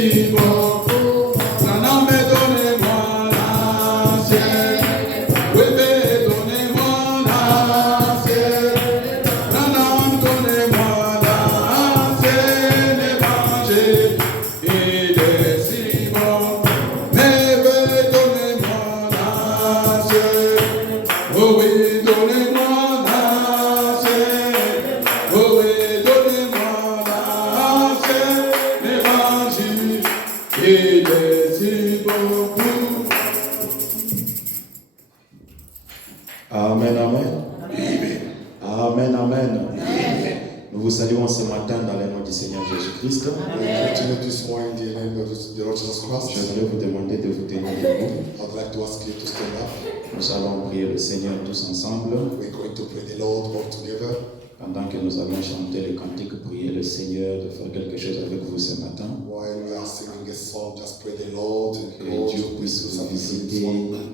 si bon. Nana me donnez-moi la ciel. Oui, mais donnez-moi la ciel. Nana donnez-moi la ciel. L'évangile, il est si bon. Mais donnez-moi la ciel. Oh oui, donnez-moi la ciel. Oh oui, donnez-moi la ciel. L'évangile, il est si bon pour. Amen, amen. Amen, amen. Nous vous saluons ce matin dans le nom du Seigneur Jésus-Christ. Continue this morning in the name of the Lord Jesus Christ. Je voudrais vous demander de vous tenir debout. I'd like to ask you to stand up. Nous allons prier le Seigneur tous ensemble. We're going to pray the Lord all together. Pendant que nous allons chanter le cantique, prier le Seigneur de faire quelque chose avec vous ce matin. While we are singing a song, just pray the Lord and Que God Dieu to puisse do vous something this visiter, morning.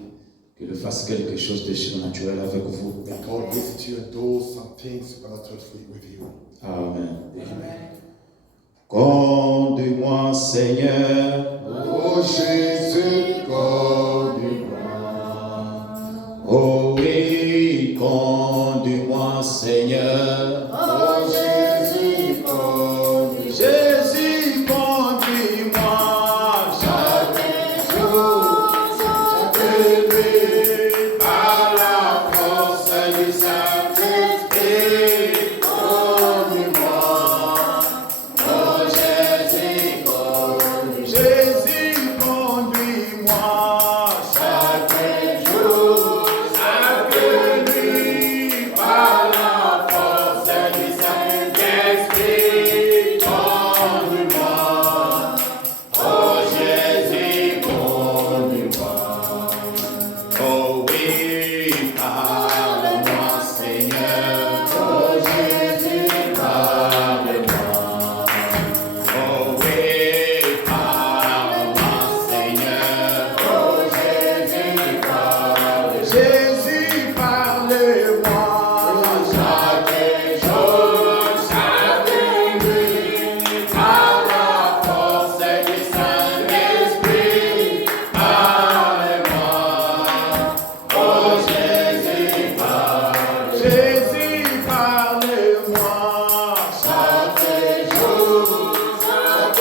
qu'il fasse quelque chose de surnaturel avec vous. May God visit you and do some things supernatural with you. Amen. Conduis-moi, Seigneur. Oh Jésus, conduis-moi. Oh oui, conduis-moi, Seigneur. Oh Jésus, conduis-moi. Jésus, conduis-moi. Chaque jour, chaque nuit, par la force du Saint-Esprit. Conduis-moi. Oh Jésus, conduis-moi. Jésus, conduis-moi. Chaque jour, chaque nuit, par la force du Saint-Esprit. Conduis-moi. Oh Jésus, conduis-moi. Oh oui, parle-moi, Seigneur. Oh Jésus, parle-moi. Oh oui, parle-moi, Seigneur. Oh Jésus, parle-moi. Jésus, parle-moi. Chaque jour, chaque nuit, par la force du Saint-Esprit. Parle-moi. Oh Jésus, parle. Jésus, parle-moi. Chaque jour, chaque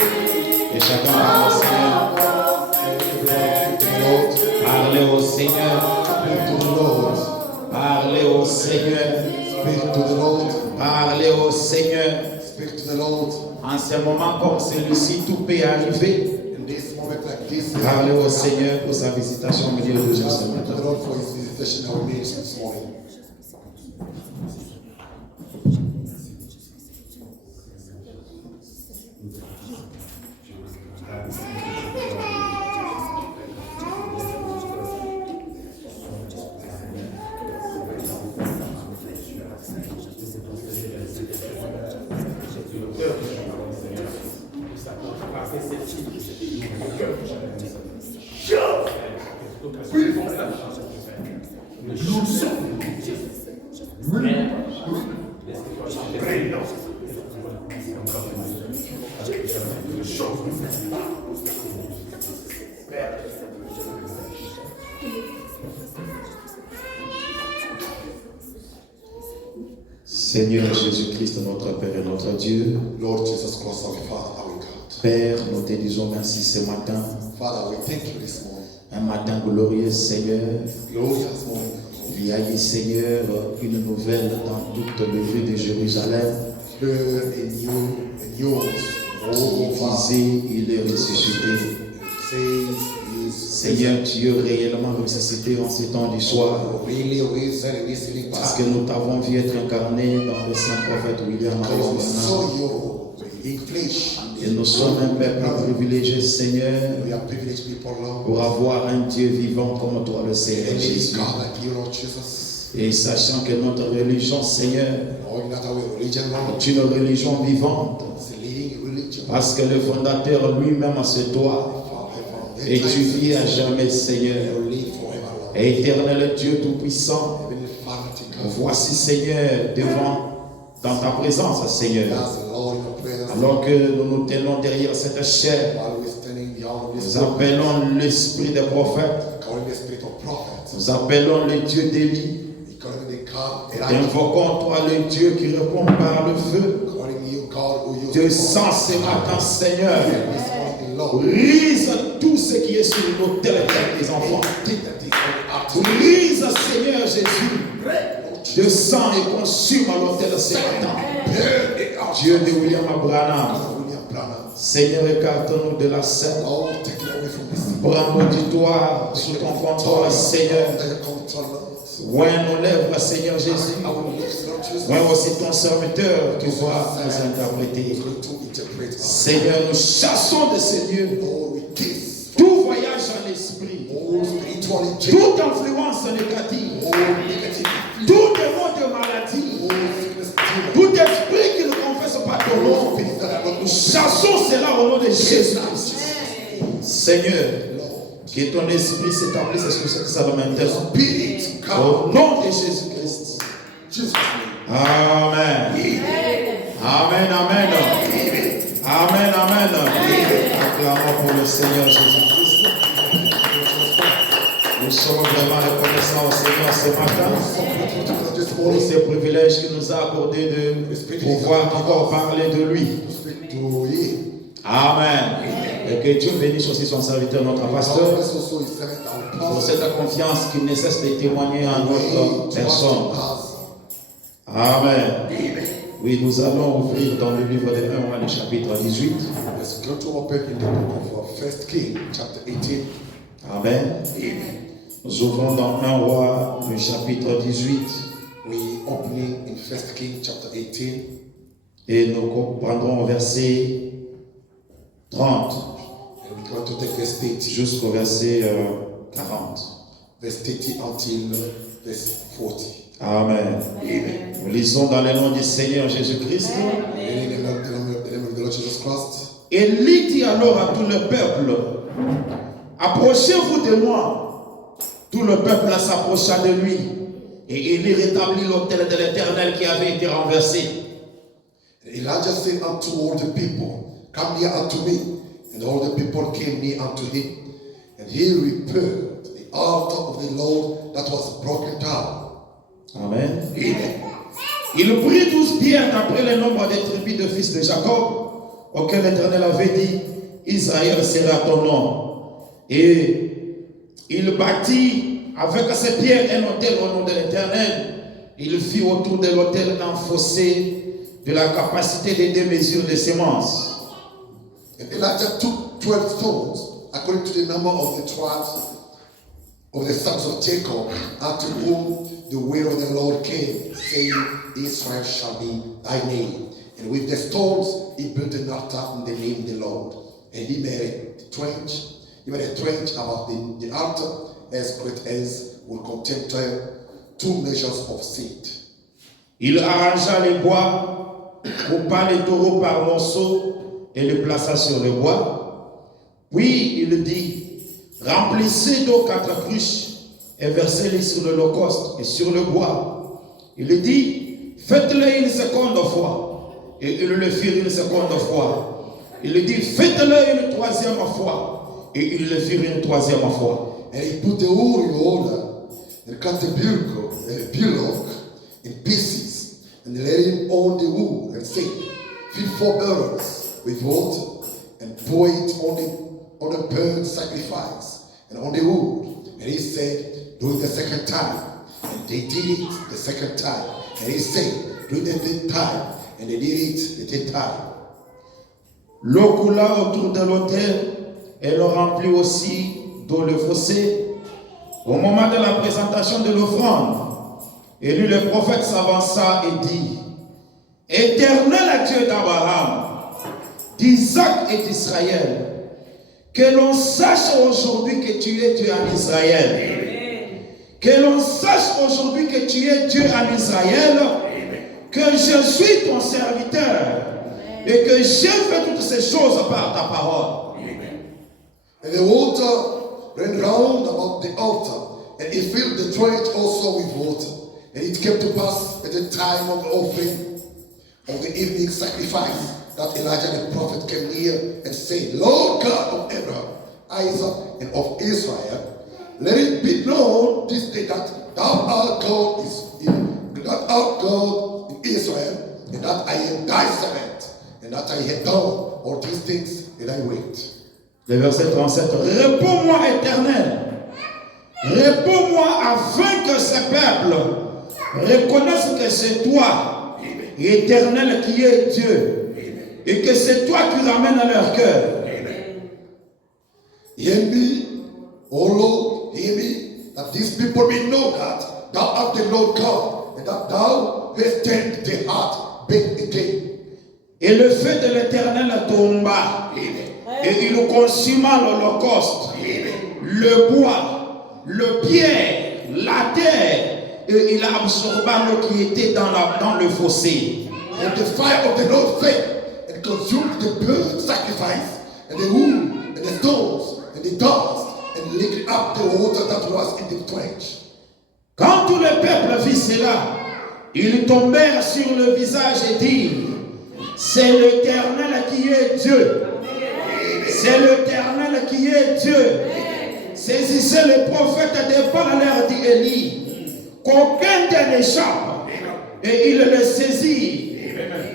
nuit. Et chacun parle au Seigneur. Parlez au Seigneur. Speak to the Lord. Parlez au Seigneur. Speak to the Lord. Parlez au Seigneur. Speak to the Lord. En ce moment comme celui-ci, tout peut arriver. In this moment like this, Parlez au Seigneur pour sa visitation au milieu de nous ce just speak to matin. the Lord for his visitation in our midst this morning. Seigneur Jésus-Christ, notre Père et notre Dieu, Lord Jesus Christ, our Father, our God. Père, nous te disons merci ce matin. Father, we thank you this morning. Un matin glorieux, Seigneur. Glorious morning. Il y a eu, Seigneur, une nouvelle dans toute le rue de Jérusalem. Heard a news all over. Disait, il est ressuscité. Says he is Seigneur Dieu, réellement ressuscité en ces temps du soir. really risen in this living Parce que time. nous t'avons vu être incarné dans le saint prophète William Because we Branham. saw you in flesh. Et nous sommes un peuple privilégié, Seigneur, We are privileged people, Lord. pour avoir un Dieu vivant comme toi, le Seigneur And it is Jésus. God like you, Lord Jesus. Et sachant que notre religion, Seigneur, Knowing that our religion, Lord, est une religion vivante. is a living religion. Parce que le fondateur lui-même, c'est toi. Et tu vis à jamais, Seigneur. You live forever, Lord. Et éternel Dieu Tout-Puissant, Heavenly Father, take us. voici, Seigneur, devant, dans ta présence, Seigneur. As the Lord in your presence. Alors que nous nous tenons derrière cette chair, while we're standing beyond this nous appelons l'esprit des prophètes, calling the spirit of prophets, nous appelons le Dieu d'Élie, we calling the God, et Elijah, invoquons toi le Dieu qui répond par le feu. calling you God who you Descends ce matin, Seigneur. this morning, Lord. Brise tout ce qui est sur l'autel des enfants. Brise, Seigneur Jésus. Descends et consume à l'autel ce matin. Dieu de William Abraham. Seigneur, écarte-nous de la scène. Oh, take it away from this. Prends l'auditoire sous ton contrôle, Seigneur. Under your control, Lord. Ouvre nos lèvres, Seigneur Jésus. I will lift Lord Jesus. Ouvre aussi ton serviteur qui va nous interpréter. To interpret us. Seigneur, nous chassons de ces lieux Oh, we kiss. tout voyage en esprit, Oh, spiritually change. toute influence négative, Oh, negative. tout démon de maladie, Oh, sickness, demon. tout esprit qui ne confesse pas ton nom. Things that are not Nous chassons cela au nom de Jésus-Christ. Seigneur, Lord. que ton esprit s'établisse sur cette salle maintenant. Spirit, Au come. nom de Jésus-Christ. Jesus' name. Amen. Amen, amen. Amen, amen. Acclamons pour le Seigneur Jésus-Christ. Nous sommes vraiment reconnaissants au Seigneur ce matin This pour morning, ce privilège qu'il nous a accordé de pouvoir encore parler de lui. speak to ye. Amen. Et que Dieu bénisse aussi son serviteur, notre pasteur, Bless also his servant, our pour pastor. cette confiance qu'il ne cesse de témoigner en notre personne. Amen. Oui, nous allons ouvrir dans le livre de 1 roi, le chapitre 18. Let's go to open in the book of 1 King, chapter 18. Amen. Nous ouvrons dans 1 roi, le chapitre 18. We opening in 1 King, chapter 18. Et nous comprendrons au verset 30 And we're going to take verse 30. jusqu'au verset 40. Verse 30 until verse 40. Amen. Nous lisons dans le nom du Seigneur Jésus-Christ. In the name of the Lord Jesus Christ. Élie dit alors à tout le peuple, approchez-vous de moi. Tout le peuple s'approcha de lui. Et Élie rétablit l'autel de l'Éternel qui avait été renversé. Elijah said unto all the people, come near unto me. And all the people came near unto him. And he repaired the altar of the Lord that was broken down. Amen. Amen. Il prit 12 pierres d'après le nombre des tribus de fils de Jacob, auquel l'Éternel avait dit, Israël sera ton nom. Et il bâtit avec ces pierres un autel au nom de l'Éternel. Il fit autour de l'autel un fossé de la capacité de 2 mesures de semences. And Elijah took 12 stones, according to the number of the tribes of the sons of Jacob, unto whom the word of the Lord came, saying, Israel shall be thy name. And with the stones he built an altar in the name of the Lord. And he made a trench. He made a trench about the altar as great as would contain 2 measures of seed. Il arrangea les bois, coupa les taureaux par morceaux et les plaça sur le bois. Puis il dit, remplissez d'eau 4 cruches et versez-les sur l'holocauste et sur le bois. Il dit, faites-le une seconde fois. Et ils le firent une seconde fois. Il dit, faites-le une 3e fois. Et ils le firent une 3e fois. And he put the wood in order, and cut the billock in pieces, and laid him on the wood, and said, fill 4 barrels with water, and pour it on the burnt sacrifice, and on the wood. And he said, do it the second time. And they did it the second time. And he said, do it the third time. And they did it the third time. L'eau coula autour de l'autel et le remplit aussi d'eau le fossé. Au moment de la présentation de l'offrande, Élie le prophète s'avança et dit, Éternel Dieu d'Abraham, d'Isaac et d'Israël, que l'on sache aujourd'hui que tu es Dieu en Israël. Que l'on sache aujourd'hui que tu es Dieu en Israël, que je suis ton serviteur et que j'ai fait toutes ces choses par ta parole. And the water ran round about the altar, and he filled the trench also with water. And it came to pass at the time of the offering of the evening sacrifice, that Elijah the prophet came near and said, Lord God of Abraham, Isaac, and of Israel, let it be known this day that thou art God in Israel, and that I am thy servant, and that I have done all these things in thy wait. Le verset 37. Réponds-moi, Éternel. Réponds-moi afin que ce peuple reconnaisse que c'est toi, Éternel, qui est Dieu, et que c'est toi qui ramènes à leur cœur. Hear me, O Lord, hear me, that these people may know that thou art the Lord God, and that thou hast turned the heart back again. Et le feu de l'Éternel tomba, et il consuma l'holocauste, le bois, le pierre, la terre, et il absorba l'eau qui était dans le fossé. And the fire of the Lord fell and consumed the burnt sacrifice, and the wood, and the stones, and the dust, and licked up the water that was in the trench. Quand tout le peuple vit cela, ils tombèrent sur le visage et dirent, c'est l'Éternel qui est Dieu. C'est l'Éternel qui est Dieu. Saisissez le prophète des Baal, leur dit Élie, qu'aucun d'eux n'échappe. Et il le saisit.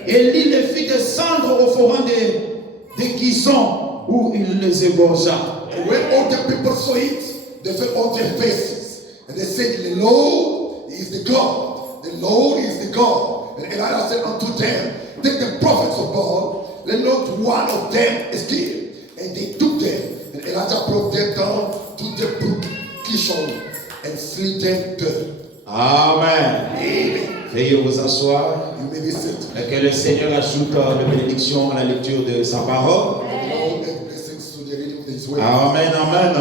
Élie les fit descendre au forum de Gison, où il les égorgea. And when all the people saw it, they fell on their faces, and they said, the Lord is the God. The Lord is the God. And Elijah said unto them, take the prophets of Baal, let not one of them escape. And they took them, and Elijah brought them down to the brook Kishon, and slew them dead. Amen. Veuillez vous asseoir. You may be seated. Et que le Seigneur ajoute la bénédiction à la lecture de sa parole. Lord, and blessings to the reading of His word. Amen, amen.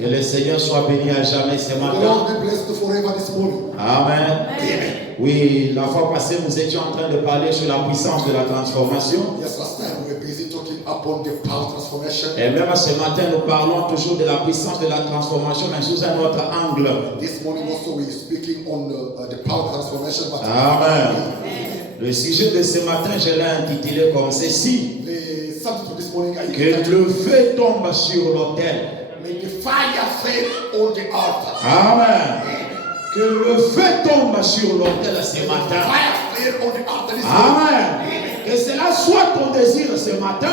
Que le Seigneur soit béni à jamais ce The matin. Lord be blessed forever this morning. Amen. Amen. Oui, la fois passée, nous étions en train de parler sur la puissance de la transformation. Yes, last time we were busy talking upon the power transformation. Et même ce matin, nous parlons toujours de la puissance de la transformation, mais sous un autre angle. This morning also we are speaking on the power transformation. But Amen. Le sujet de ce matin, je l'ai intitulé comme ceci. the subject of this morning, I Que le feu tombe sur l'autel. may the fire fall on the altar. Amen. Que le feu tombe sur l'autel ce matin. Fire fall on the altar this morning. Amen. Que cela soit ton désir ce matin.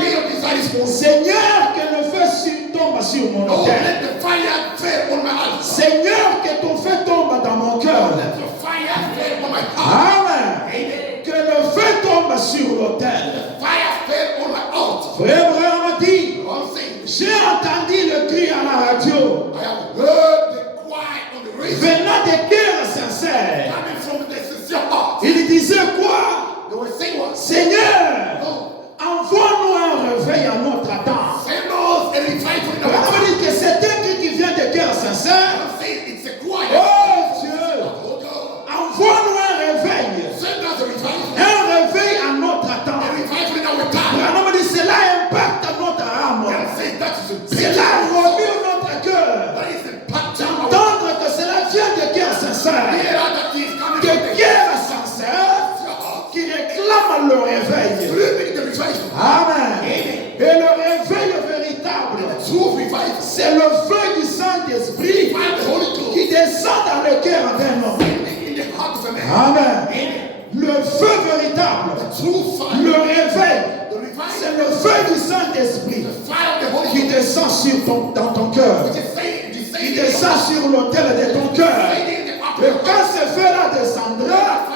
Be your desire this morning. Seigneur, que le feu tombe sur mon Lord, autel. let the fire fall on my altar. Seigneur, que ton feu tombe dans mon cœur. Let the fire fall on my heart. Amen. Que le feu tombe sur l'autel. Fire fall on my altar. Frère Abraham a dit, I'm saying, j'ai entendu le cri à la radio, I have heard the cry on the radio venant des cœurs sincères. coming from the sincere heart. Il disait quoi? They were saying what? Seigneur, Lord, envoie-nous un réveil à notre temps. send us a revival in our On time. dit que c'est un cri qui vient des cœurs sincères. I'm saying it's a cry. Oh Dieu, Oh God, envoie-nous un réveil. send us a revival. Un réveil à notre A temps. revival in our time. On dit cela impacte notre âme. I'm saying that is a big Cela remue notre cœur. That is a part of our Entendre que cela vient de cœurs sincères. Hear that is coming De from the cœurs sincères heart. qui réclament le réveil. Believing the revival. Amen. Et le réveil véritable, True revival. c'est le feu du Saint-Esprit Find the Holy Ghost qui descend dans le cœur d'un homme. in the heart of a man. Amen. Le feu véritable, True fire. le réveil, The revival. c'est le feu du Saint-Esprit The fire of the Holy qui Ghost. descend dans ton cœur, Which is saying, it is qui saying, descend sur l'autel de ton cœur. Et quand ce feu-là descendra,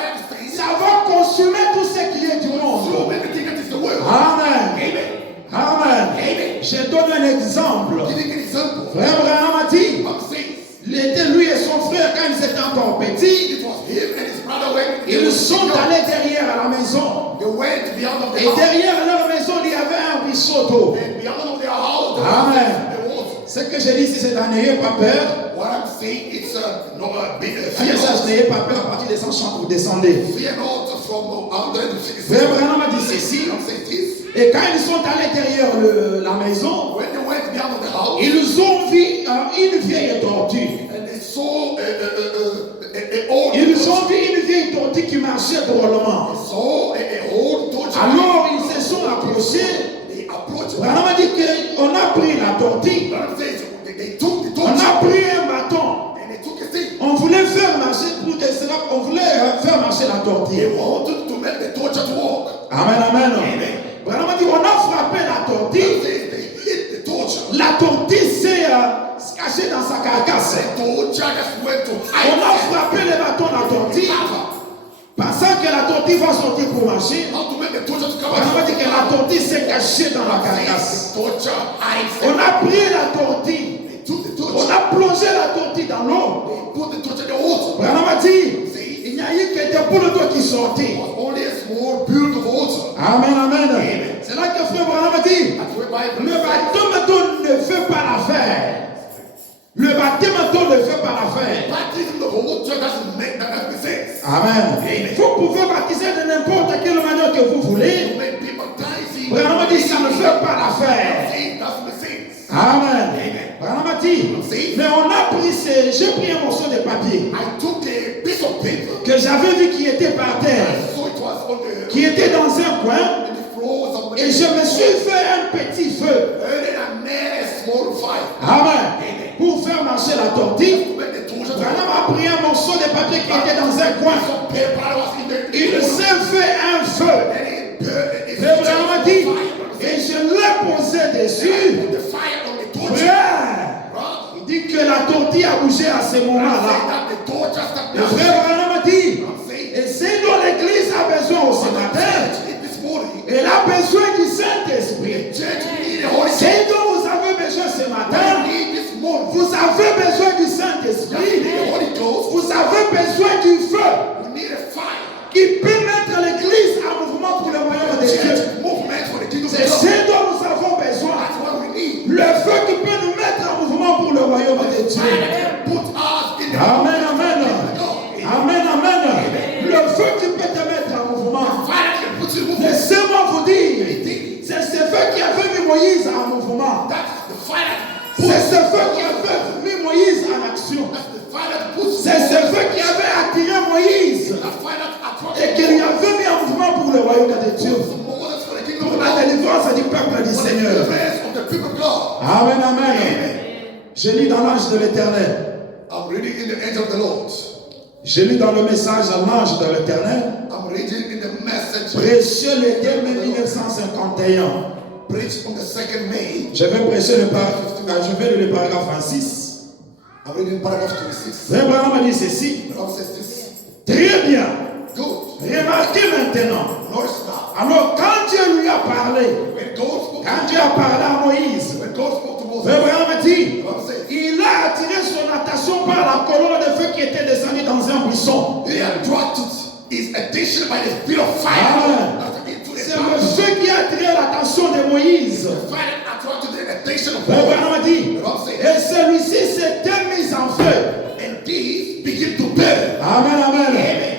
ça va consumer tout ce qui est du monde. everything that is the world. Amen. Amen. Amen. Je donne un exemple. Giving an example. Frère Abraham a dit, I'm saying il était lui et son frère quand ils étaient encore petits. it was him and his brother went. Ils sont allés derrière à la maison. They went beyond of the Et house. derrière leur maison, il y avait un ruisseau d'eau. And beyond of their house, there Amen. was the water. Ce que je dis ici, c'est n'ayez pas peur. What I'm saying, it's no big Fear ça, n'ayez pas peur. À partir des 100 chants, vous descendez. Fear not from 156. Frère Abraham a dit ceci. I'm saying this. Et quand ils sont allés derrière la maison, When they went beyond of the house, ils ont vu une vieille tortue. and they saw an old Ils ont vu une vieille tortue qui marchait drôlement. saw a old torch. Alors approché, they approached him. Branham a dit qu'on a pris la tortille, Branham says they took the on torch a pris un bâton, and they took a stick. on voulait faire marcher pour que cela, on voulait faire marcher la They tortille. wanted to make the torch to walk. Amen, amen. Amen. Branham a dit on a frappé la Branham tortille, says they hit the torch. la tortille s'est cachée dans sa carcasse. The torch just went to On hide. a frappé le bâton la tortille, pensant que la tortille va sortir pour marcher. How to make the torch to come Branham a out? dit que la tortille s'est cachée dans la carcasse. The torch hides. On a pris la tortille, They took the on torch. a plongé la tortille dans l'eau. They put the torch in the water. Branham a dit, il n'y a eu que des boules d'eau qui sortaient. It was only a small build of water. Amen, amen. C'est là que frère Branham a dit, That's where le baptême ne fait pas l'affaire. Le baptême ne fait pas l'affaire. baptism of water doesn't make that sense. Amen. Vous pouvez baptiser de n'importe quelle manière que vous voulez. To make people baptizing. Branham a dit, ça ne fait pas l'affaire. It doesn't make sense. Amen. Branham a dit, mais on a pris j'ai pris un morceau de papier I took a piece of paper. que j'avais vu qui était par terre, So it was on the, qui était dans un coin, in the floor somewhere. et je me suis fait un petit feu. And then I made a small fire. Amen. Pour faire marcher la tortille, To make the torch. Branham a pris un morceau de papier qui était dans un coin. Some paper that was in the. Il s'est fait un feu. And it burned. It Et Branham a dit, fire. et je l'ai posé I dessus. put the fire on the torch. Frère, Right? il dit que la tortille a bougé à ce Say moment-là. that the torch has stopped. Le frère Branham a dit, I'm saying. et c'est dont l'église a besoin ce matin. This morning. Elle a besoin du Saint-Esprit. Church need the Holy C'est Spirit. dont vous avez besoin ce We matin. need this morning. Vous avez besoin du We need Saint-Esprit. the Holy Ghost. Vous avez besoin du feu We need a fire. qui peut mettre l'église en mouvement pour le royaume de Dieu. Church movement for the kingdom of C'est God. ce dont nous avons besoin. That's what we need. Le feu qui peut nous mettre en mouvement pour le royaume de Dieu. Fire that can put us in the Amen, amen. God. Amen, amen. Le feu qui peut te mettre en mouvement. Fire that can put you in movement. Laissez-moi vous dire, c'est ce feu qui a fait mis Moïse en mouvement. That's the fire that C'est ce feu qui a fait mis Moïse en action. that's the fire that puts C'est ce feu qui avait attiré Moïse the fire that attracts et qui lui avait mis en mouvement pour le royaume de Dieu. Moses for the kingdom Pour of la God. délivrance du peuple du For the Seigneur. deliverance of the people of God. Amen, amen. Je lis dans l'ange de l'éternel. I'm reading in the angel of the Lord. Je lis dans le message de l'ange de l'éternel. I'm reading in the message. Précieux le 2 mai 1951. Preached on the 2nd May. Je vais prêcher je vais lire le paragraphe 26. I'm reading paragraph 26. Frère Branham a dit ceci. Branham says this. Très bien. Good. Remarquez maintenant. Notice now. Alors quand Dieu lui a parlé, When God spoke quand Dieu a parlé à Moïse, when God spoke to Moses, Frère Branham a dit, Branham said, il a attiré son attention par la colonne de feu qui était descendue dans un buisson. he attracted his attention by the spirit of fire. Amen. Into the C'est le fire. feu qui a attiré l'attention de Moïse. The fire that attracted the attention of Frère God. Branham a dit, Branham said, et celui-ci s'était mis en feu. and these begin to burn. Amen, amen.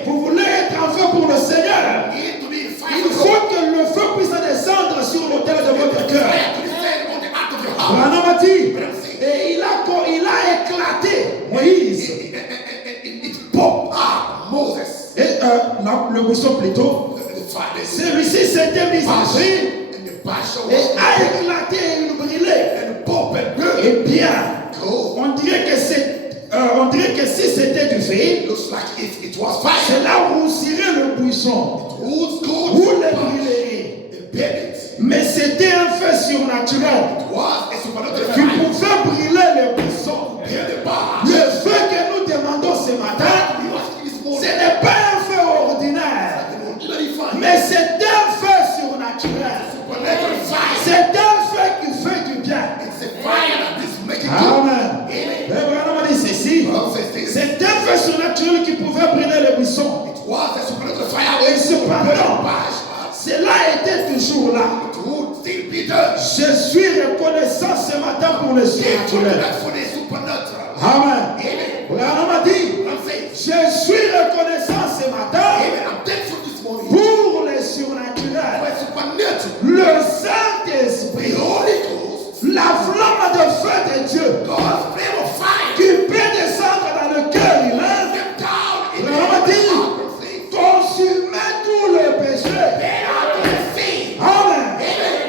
Vous voulez être en feu pour le Seigneur. You need to be in fire Il for God. faut que le feu puisse descendre sur l'autel de votre cœur. Fire to descend on the heart of your heart. Branham a dit, Branham said, et il a éclaté Moïse. it popped up Moses. Et le buisson plutôt. The fire. Celui-ci s'était mis en feu And the passion et was a éclaté et il brûlait. and pop and burn. Eh bien, Go. on dirait que si c'était du feu, It looks like if it was fire. cela roussirait le buisson. Who's good? Vous le brûleriez. They burn it. Mais c'était un feu surnaturel It was a supernatural qui fire. pouvait brûler le buisson. Burn the bar. Le feu que nous demandons ce matin, We was this ce morning. n'est pas un feu ordinaire, An ordinary fire. mais c'est un feu surnaturel. Supernatural fire. C'est un feu qui fait du bien. It's a fire that is making good. Amen. Frère Branham a dit ceci. Branham says this. C'est un feu surnaturel qui pouvait brûler le buisson. It was a supernatural fire. Et cependant, Bash. cela était toujours là. It would still be done. Je suis reconnaissant ce matin pour le surnaturel. For the supernatural. Amen. Amen. Branham a dit, I'm saying, je suis reconnaissant ce matin amen. I'm thankful this morning pour le for surnaturel. a supernatural. Le The Saint-Esprit, Holy Ghost, la flamme de feu de Dieu God's flame of fire, qui peut descendre dans le cœur humain, came down in the Branham a dit, heart of faith. consumait tout le péché. They are to the sea. Amen. Amen.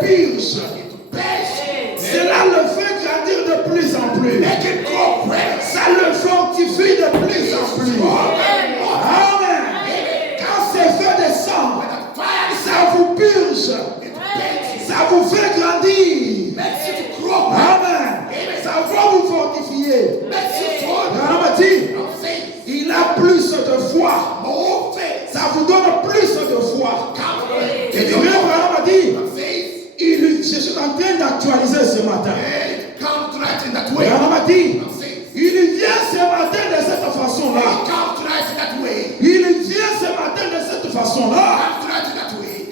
purge. Cela le fait grandir de plus en plus. Ça le fortifie de plus en plus. Amen. Quand c'est fait descendre, ça vous purge. Ça vous fait grandir. Amen. Ça va vous fortifier. Il a plus de foi. Ça vous donne plus de foi. Et le Abraham a dit, je suis en train d'actualiser ce matin. Abraham a dit, il vient ce matin de cette façon-là. Il vient ce matin de cette façon-là.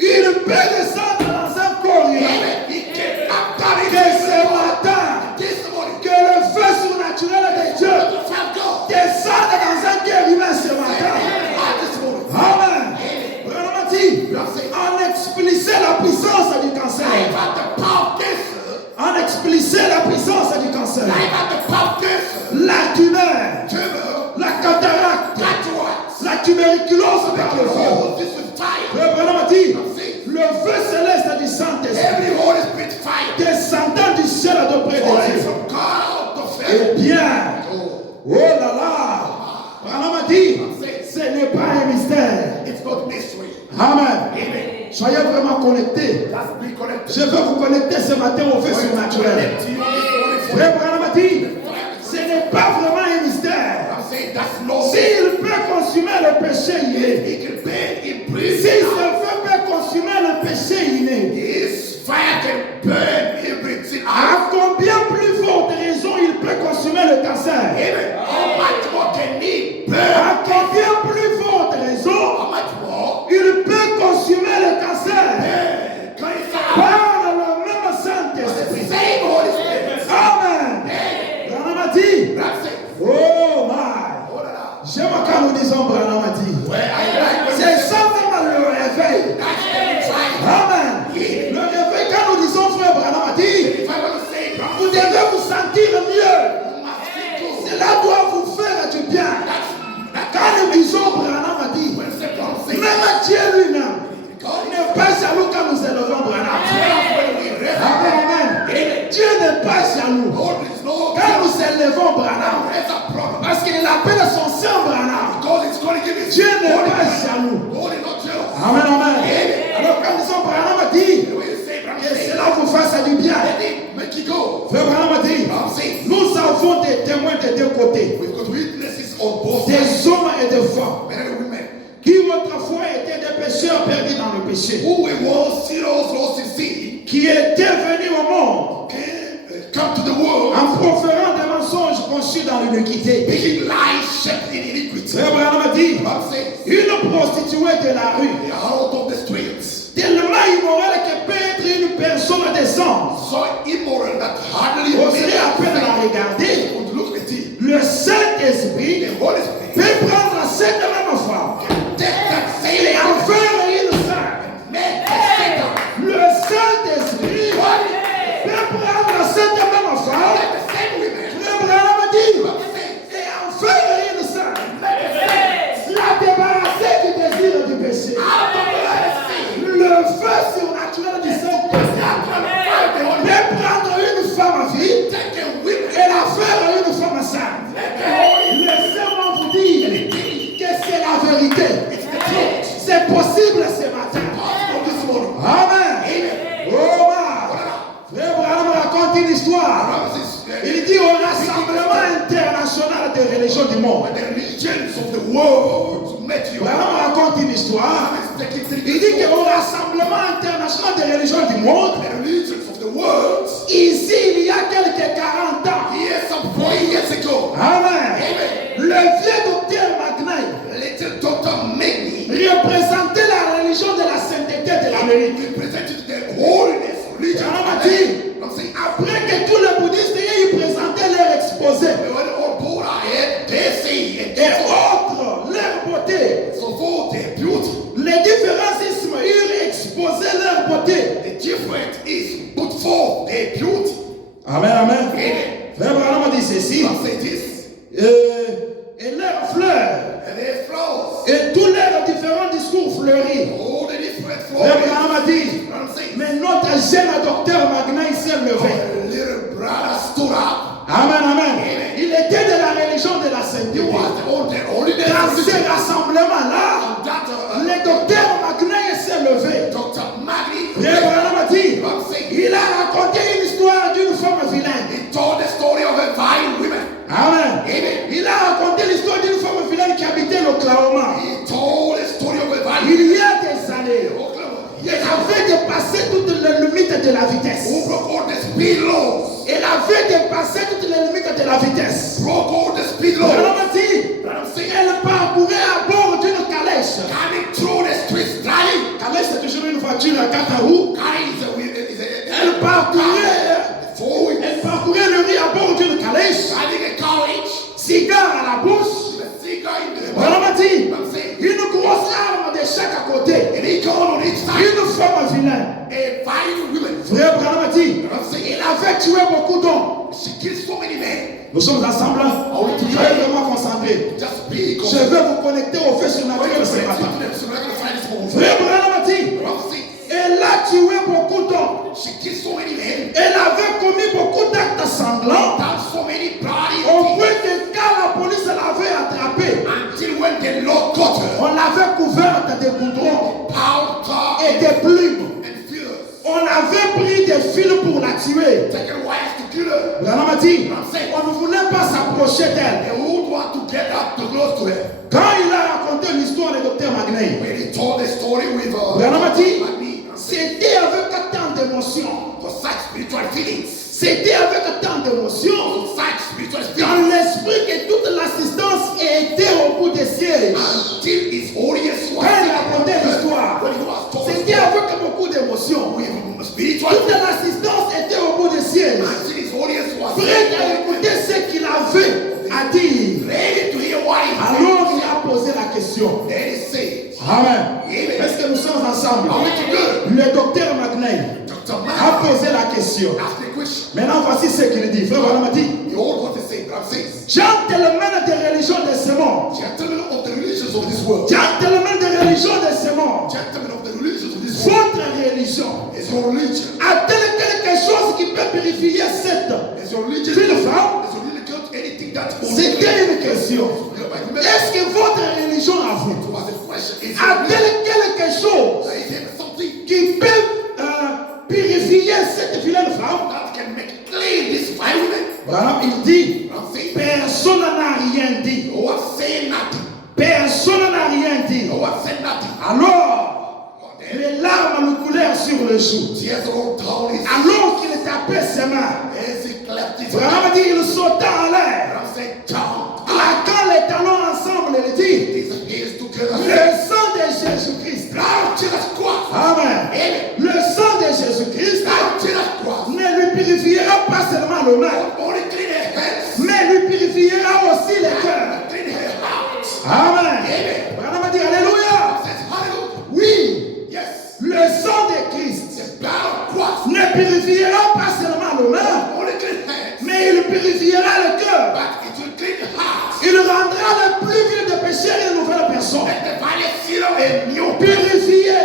Il peut descendre dans un corps. Que ce matin, que le feu surnaturel de Dieu descende dans un cœur humain ce matin. Amen. En explicit la puissance du cancer. En explicit la puissance du cancer. La tumeur, la cataracte, la tuberculose par le feu. Le feu céleste du Saint-Esprit descendant du ciel d'auprès de Dieu. Eh bien, oh là là, Abraham a dit, ce n'est pas un mystère. Amen. Soyez vraiment connectés. Je veux vous connecter ce matin au feu surnaturel. Frère Abraham a dit, ce n'est pas vraiment un mystère. S'il peut consumer le péché inné, si ce feu peut consumer le péché inné, à combien plus forte raison il peut consumer le cancer? À combien plus forte raison il peut consumer le cancer? Par le même Saint-Esprit. Amen. Branham a dit, oh my. J'aime quand nous disons Branham a dit. C'est ça même le réveil. Amen. Le réveil, quand nous disons frère Branham a dit, vous devez vous sentir mieux. Cela doit vous faire du bien. Quand nous disons Branham a dit, même Dieu lui-même n'est pas jaloux quand nous élevons Branham. Amen. Dieu n'est pas jaloux quand nous élevons Branham. Parce qu'il appelle son Saint Branham. Dieu n'est pas jaloux. Amen, amen. Alors quand nous disons Branham a dit, que cela vous fasse du bien. Frère Branham a dit, nous avons des témoins de deux côtés. Des hommes et des femmes qui autrefois étaient des pécheurs perdus dans le péché, qui étaient venus au monde en proférant des mensonges conçus dans l'iniquité. Frère Branham a dit, une prostituée de la rue, tellement immorale qu'elle peut être une personne décente, oserait à peine la regarder. Le Saint-Esprit peut prendre cette même femme et en faire une sainte. Le Saint-Esprit peut prendre cette même femme, le Branham dit, et en faire une sainte. La débarrasser du désir du péché. Le feu surnaturel du Saint-Esprit peut prendre une femme vide et la faire une femme sainte. Laissez-moi vous dire que c'est la vérité. C'est possible ce matin. Amen. Oh, frère Branham raconte une histoire. Il dit au rassemblement international des religions du monde. Branham raconte une histoire. Il dit qu'au rassemblement international des religions du monde, ici il y a quelques 40 ans. Amen. Le vieux docteur Magnaï représentait la religion de la sainteté de l'Amérique. Branham a dit, après que tous les bouddhistes aient présenté leur exposé et autres leur beauté, les différents ismes eurent exposé leur beauté. Amen, amen. Frère Branham a dit ceci. Et leurs fleurs et tous leurs différents discours fleuris. Frère Branham a dit, mais notre jeune le docteur Magnin s'est levé. Our little brother stood up. Amen, amen. Il était de la religion de la He sainteté. was the only Dans ce rassemblement-là, le docteur Magnin s'est levé. Dr. Maggie, Frère Branham a dit, il a raconté une histoire d'une femme vilaine. he told the story of a vile woman. Amen. Amen. Il a raconté l'histoire d'une femme vilaine qui habitait l'Oklahoma. He told the story of a vile Il y a des années, Oklahoma. elle avait dépassé toutes les limites de la vitesse. Who broke all the speed laws? Elle avait dépassé toutes les limites de la vitesse. Broke all the speed laws. Branham a dit, I'm saying, elle parcourait à bord d'une calèche. coming through the streets, driving. Calèche, c'est toujours une voiture à 4 roues. Carrying Elle parcourait le riz à bord d'une calèche. driving a carriage. Cigare à la bouche. A cigar in the Branham a dit, I'm saying, une grosse arme de chaque côté. and he called on each side Une femme vilaine. a vile woman. Frère Branham a dit, I'm saying, il avait tué beaucoup d'hommes. she killed so many men. Nous sommes ensemble. Je vais vraiment concentrer. Just be Je vais vous connecter au fait surnaturel ce matin. Frère Branham a dit, elle a tué beaucoup d'hommes. She killed so many men. Elle avait commis beaucoup d'actes sanglants. Done so many bloody Au things. point que quand la police l'avait attrapée, Until when the Lord got her, on l'avait couverte de goudron powder et de plumes. and fears. On avait pris des fils pour la tuer. Taken wives to kill her. Branham a dit, on ne voulait pas s'approcher d'elle. They would want to get up too close to her. Quand il a raconté l'histoire du docteur Magnin, When he told the story with Branham a dit, Magni, c'était avec tant d'émotion. for such spiritual feelings, C'était avec tant d'émotion for such spiritual dans feelings, l'esprit que toute l'assistance était au bout des sièges. until his audience was Quand il racontait l'histoire, when he was told c'était avec beaucoup d'émotion. with spiritual Toute feelings, l'assistance était au bout des sièges, until his audience was prête à écouter ce qu'il avait à dire. ready to hear what he said. Alors il a posé la question. Then he said, Amen. Amen. Est-ce que nous sommes ensemble? Are we together? Le docteur Magnin Dr. a Magni posé la question. asked the question. Maintenant, voici ce qu'il dit. Frère Branham a dit, Behold what he said. But I'm saying, gentlemen des religions de ce monde, gentlemen of the religions of this world, gentlemen des religions de ce monde, gentlemen of the religions of this world, votre religion is your religion. a-t-elle quelque chose qui peut purifier cette Is your religion, ville femme? is your religion anything that C'était une question. Est-ce que votre religion à vous was a question. Is your religion, a-t-elle quelque chose is there something qui peut purifier cette vilaine femme? that can make clean this vile woman? Branham, il dit, I'm saying, personne n'a rien dit. no one say nothing. Personne n'a rien dit. No one said nothing. Alors, Then les larmes lui coulèrent sur le jour. tears rolled down his Alors qu'il tapait ses mains, as he clapped his Branham hands. dit, il sauta en l'air. I'm saying, jump. Claquant les talons ensemble, il dit, His hands together. le sang de Jésus-Christ. Now Jesus Christ. Amen. Amen. Le sang de Jésus-Christ Now Jesus Christ. ne lui purifiera pas seulement le main, Only clean her hands. mais lui purifiera aussi le cœur. Clean her heart. Amen. Amen. Branham dit, Alléluia. Says hallelujah. Oui, Yes. le sang de Christ The blood of Christ. ne purifiera pas seulement le main, Only clean hands. mais il purifiera le cœur. But it will clean the heart. Il rendra le plus vil de pécheurs une nouvelle personne. Let the valley seal a new Purifié,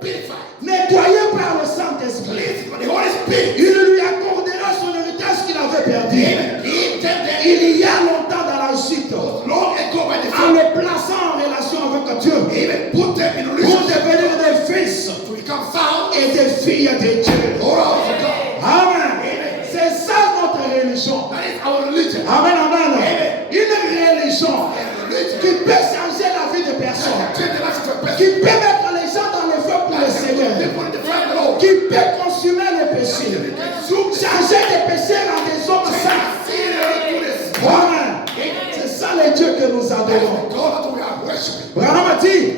purified. nettoyé par le Saint-Esprit. Cleansed by the Holy Spirit. Il lui accordera son héritage qu'il avait perdu. Amen. Give them the Il y a longtemps dans la chute, long ago by the en Father. le plaçant en relation avec Dieu, Amen. Put them in pour relationship devenir des fils to become sound. et des filles de Dieu. Hold on to God. Amen. C'est ça notre religion. That is our religion. Amen, amen. Amen. Une religion A religion qui peut changer la vie de personnes, that can change the life of a person. qui peut mettre les gens dans le feu pour le Seigneur, They put the fire of the Lord. qui peut consumer les péchés, changer des péchés en des hommes saints. Amen. C'est ça le Dieu que nous adorons. God that we are worshiping. Branham a dit,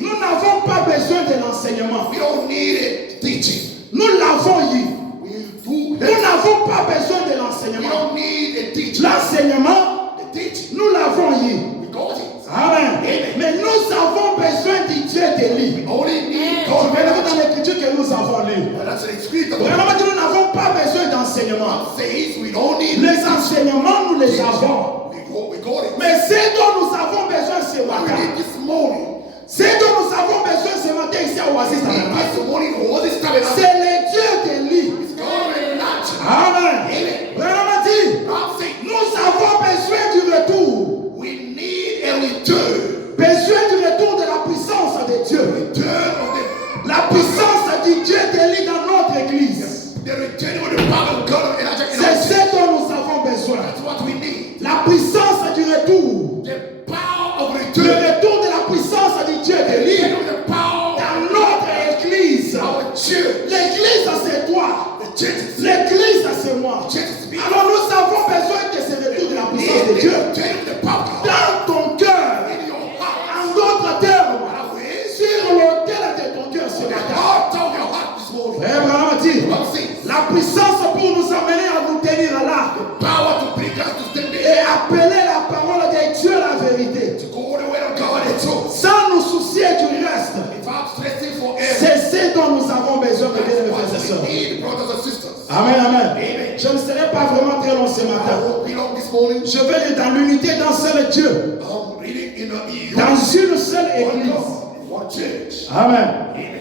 nous n'avons pas besoin de l'enseignement. We don't need a teaching. Nous l'avons eu. We do. Nous n'avons pas besoin de We l'enseignement. don't need a teaching. L'enseignement, The teaching. nous l'avons eu. We got it. Amen. Mais nous avons besoin du Dieu de lui. Only need Je God. vais lire dans l'écriture que nous avons lu. That's the spirit of Branham God. a dit, nous n'avons pas besoin d'enseignement. Says we don't need Les enseignements, nous les avons. we got it. Mais ce dont nous avons besoin ce What we matin, need this morning. ce dont nous avons besoin ce matin ici à Oasis This Tabernacle, morning was this tabernacle. c'est le Dieu de lui. retaining of the power of God of Elijah in our C'est church. ce dont nous avons besoin. That's what we need. La puissance du retour. The power of Le return. retour de la puissance du Dieu de The l'île return of the power dans notre église. of our church. L'église, c'est toi. The church is L'église, c'est moi. the church is me. Alors nous avons besoin de ce retour de la puissance de Dieu The return of the power of God dans ton cœur. in your heart. En d'autres termes, Always. sur l'autel de ton cœur ce The matin. heart of your heart this morning. Frère Branham a dit, What says? la puissance pour nous amener à nous tenir là Power to bring us to stand et there. appeler la parole de Dieu la vérité. To go the way of God and truth. Sans nous soucier du reste. Without stressing for air. C'est ce dont nous avons besoin, mes bien-aimés frères et What sœurs. we need, brothers and sisters. Amen, amen. Amen. Je ne serai pas vraiment très long ce I matin. won't be long this morning. Je vais lire dans l'unité d'un seul Dieu, I'm reading in dans une seule one église. God, one church. Amen.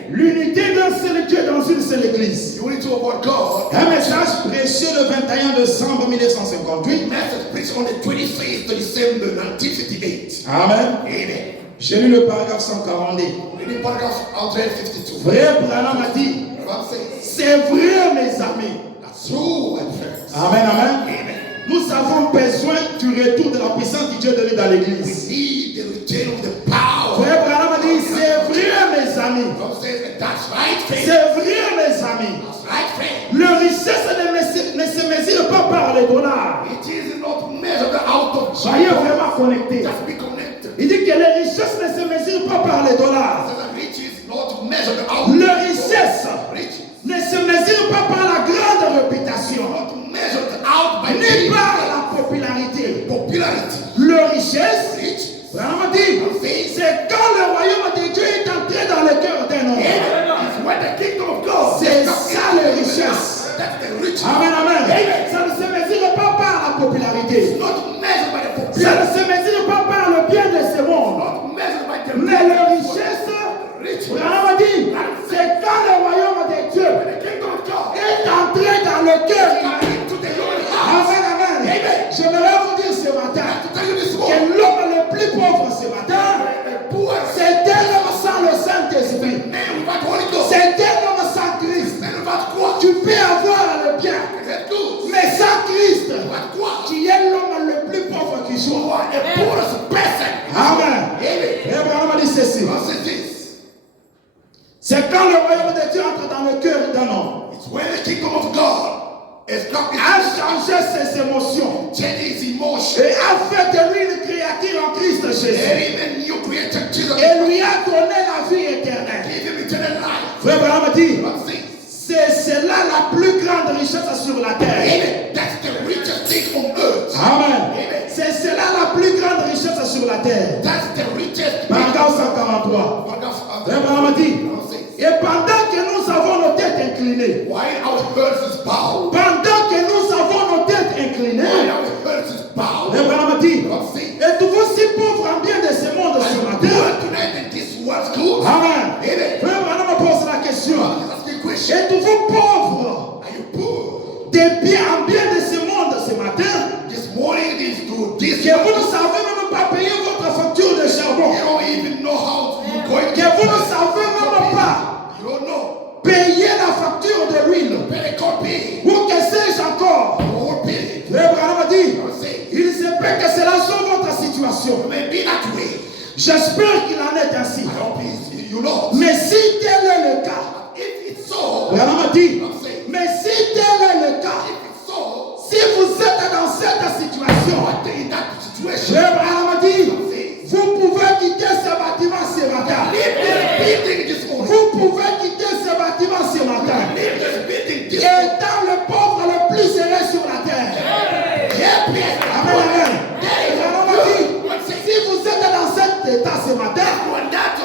L'unité d'un seul Dieu dans une seule église. Unity of one God. Un message prêché le 21 décembre 1958. Message preached on the 25th of December 1958. Amen. Amen. J'ai lu le paragraphe 142. Reading paragraph 152. Frère Branham a dit, What says? c'est vrai mes amis. That's true, my friends. Amen, amen. Amen. Nous avons besoin du retour de la puissance du Dieu de l'île dans We l'église. need the return of the power. Frère Branham a dit, c'est vrai mes amis. God says, that's right, friend. C'est vrai mes amis. That's right, friend. Le richesse ne se mesure pas par les dollars. It is not measured out of Soyez vraiment connectés. Just be connected. Il dit que les richesses ne se mesurent pas par les dollars. So the rich is not measured out. La richesse Rich ne se mesure pas par la grande réputation, not measured out by ni the par la popularité. popularity. La richesse, Rich vraiment dit, c'est quand le royaume de Dieu est entré dans le cœur d'un homme. is when the kingdom of God. C'est ça la richesse. That's the rich. Amen, amen. Ça ne se mesure pas par la popularité. Not measured by the Ça popularity. ne se mesure pas par le bien de ce monde. Not measured by the Mais la richesse, rich. vraiment dit, c'est quand le royaume de Dieu The kingdom of God. est entré dans le cœur. Come into the human heart. Amen, amen. J'aimerais vous dire ce matin To tell you this que morning. l'homme le plus pauvre ce matin, The poor. c'était l'homme sans le Saint-Esprit. Man without Holy Ghost. C'était l'homme sans Christ. Man without quoi? Tu peux avoir le bien, That's good. mais sans Christ, Without quoi? tu es l'homme le plus pauvre qui You soit. are the poorest person. Amen. Amen. Et Abraham a dit ceci. What says this? C'est quand le royaume de Dieu entre dans le cœur d'un homme, It's when the kingdom of God is come a changé ses émotions changes his emotion. et a fait de lui une créature en Christ Jésus. And even you created Jesus. Et lui a donné la vie éternelle. Give him eternal life. Frère Abraham a dit, What says? c'est là la plus grande richesse sur la terre. Amen. That's the richest thing on earth. Amen. C'est là la plus grande richesse sur la terre. That's the richest thing. Paragraphe 143. Frère Abraham a dit, What says? et pendant que nous avons nos têtes inclinées, While our hearts is bowed. pendant que nous avons nos têtes inclinées, While our hearts is bowed. Frère Abraham a dit, What says? êtes-vous si pauvres en bien de ce monde ce And matin? poor tonight in this world's good. Amen. Amen. Frère Abraham me pose la question. Ask me a question. Êtes-vous pauvres Are you poor? des biens en bien de ce monde ce matin? This morning is to this Que vous ne savez même pas payer votre facture de charbon. You don't even know how to go and Que vous ne savez même pas You don't know. payer la facture de l'huile. Pay the copy. Ou que sais-je encore? You won't pay. Frère Abraham a dit, Don't say. il se peut que cela soit votre situation. You may be that way. J'espère qu'il en est ainsi. I hope you know. Mais si tel est le cas, If it's so, Abraham a dit, don't say. mais si tel est le cas, If it's so, si vous êtes dans cette situation, what in that situation? Frère Abraham a dit, Don't say. vous pouvez quitter ce bâtiment ce matin. Leave this building this morning. Vous pouvez quitter ce bâtiment ce matin. Leave this building this morning. Étant le pauvre le plus heureux sur la terre. Yeah, please. Amen, amen. Abraham a dit, si vous êtes dans cet état ce matin, When that,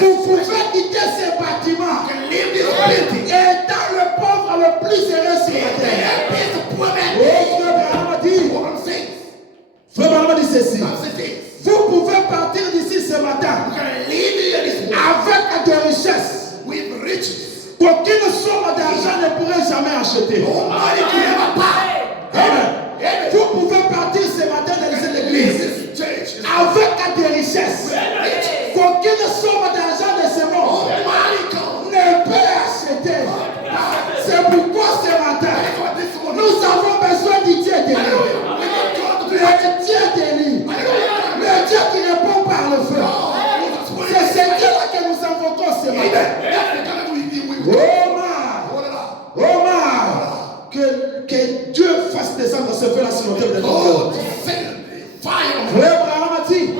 vous pouvez quitter ce bâtiment. can leave this building. Étant le pauvre le plus heureux sur la terre. Yeah, please, the poor man. Oh, Frère Abraham a dit, What I'm saying. Frère Abraham a dit ceci. I'm saying. Vous pouvez partir d'ici ce matin You can leave here this morning avec des richesses with riches. qu'aucune somme d'argent ne pourrait jamais acheter. No money to ever buy. Amen. Amen. Vous pouvez partir ce matin dans cette église This church is avec des richesses qu'aucune somme d'argent de ce monde money come. ne peut acheter. C'est pourquoi ce matin, que Dieu fasse descendre ce feu-là sur l'autel de ton Oh, cœur. send fire. Frère Branham a dit,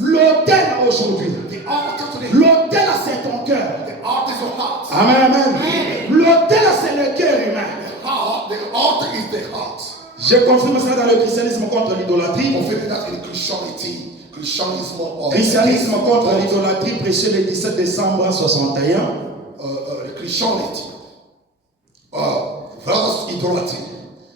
l'autel aujourd'hui, The altar today. l'autel c'est ton cœur. The altar is your heart. Amen, amen. L'autel c'est le cœur humain. The altar is the heart. Je confirme ça dans le christianisme contre l'idolâtrie. Confirming that in Christianity, Christianism or Christianisme contre l'idolâtrie, prêché le 17 décembre 61. Christianity, brothers idolatry,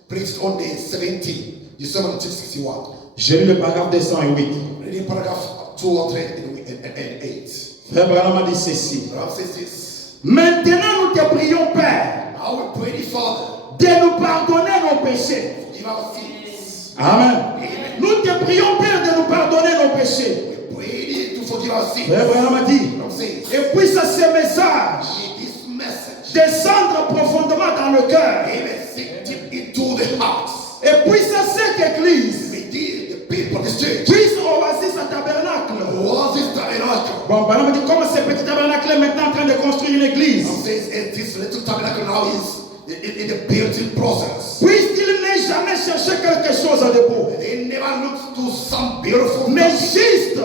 preached on the 17th December 1961. J'ai lu le paragraphe 208. Reading paragraph 208. Frère Branham a dit ceci. Abraham says this. Maintenant nous te prions, Père, Now we pray the Father, de nous pardonner nos péchés. forgive our sins. Amen. Nous te prions, Père, de nous pardonner nos péchés. We pray thee to forgive our sins. Frère Branham a dit, Abraham says, et puis ce message may this message, descendre profondément dans le cœur. amen, sink deep into the heart. Et puis cette église May the people, this church, puisse oasis ce tabernacle. was this tabernacle. Bon, Branham dit, comme ce petit tabernacle est maintenant en train de construire une église, Abraham says, and this little tabernacle now is in the building process. puisse-t-il n'ait jamais cherché quelque chose de beau, They never look to some beautiful mais juste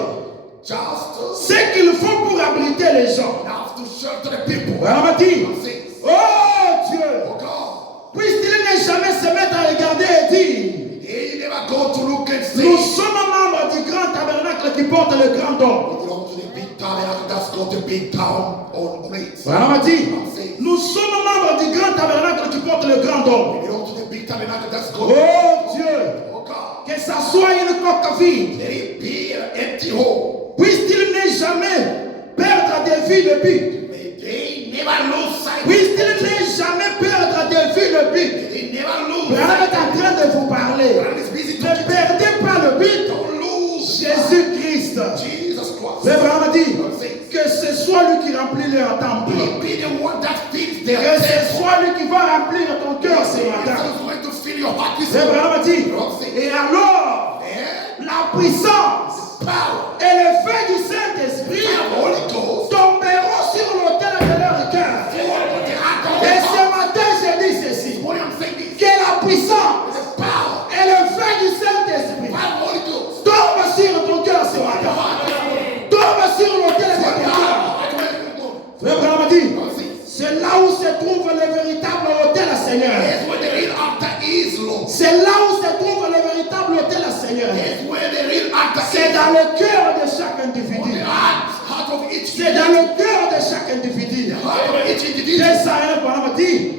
just ce qu'il faut pour abriter les gens. enough to shelter the people. Branham dit, Abraham says, oh Dieu, oh God, puisse-t-il n'ait jamais se mettre à regarder et dire, they never go to look and say, nous sommes membres du grand tabernacle qui porte le grand don. we belong to the big tabernacle that's got the big town on it. Branham dit, Abraham says, nous sommes membres du grand tabernacle qui porte le grand don. we belong to the big tabernacle that's got Oh Dieu, oh God, que ça soit une coque vide. let it be an empty hole. Puisse-t-il ne jamais perdre de vue le but. May they never lose sight. Puisse-t-il ne jamais perdre de vue le but. May they never lose Branham sight. est en train de vous parler. Abraham is busy Ne talking. perdez pas le but. Don't lose Jésus-Christ. Jesus Christ. Le Branham dit Abraham says, que ce soit lui qui remplit leur temple. will be the one that feeds Que their ce temple. soit lui qui va remplir ton cœur ce matin. He's going to fill your heart with Le Branham dit, Abraham says, et alors, and la puissance power et le feu du Saint-Esprit and Holy Ghost tomberont sur l'autel de leur cœur. for the heart of Et the ce heart. matin, je dis ceci, What I'm saying is, que la puissance the power et le feu du Saint-Esprit and Holy Ghost tombent sur ton cœur ce matin. Tombe sur l'autel de for ton the cœur. heart of the Frère Branham dit, Abraham says, c'est là où se trouve le véritable autel, Seigneur. that's where the real altar is, Lord. C'est là où se trouve le véritable autel, Seigneur. That's where the real altar C'est is. dans le cœur de chaque On the individu. heart of each C'est dans le cœur de chaque individu. heart of each individual. Jesaïe Branham dit,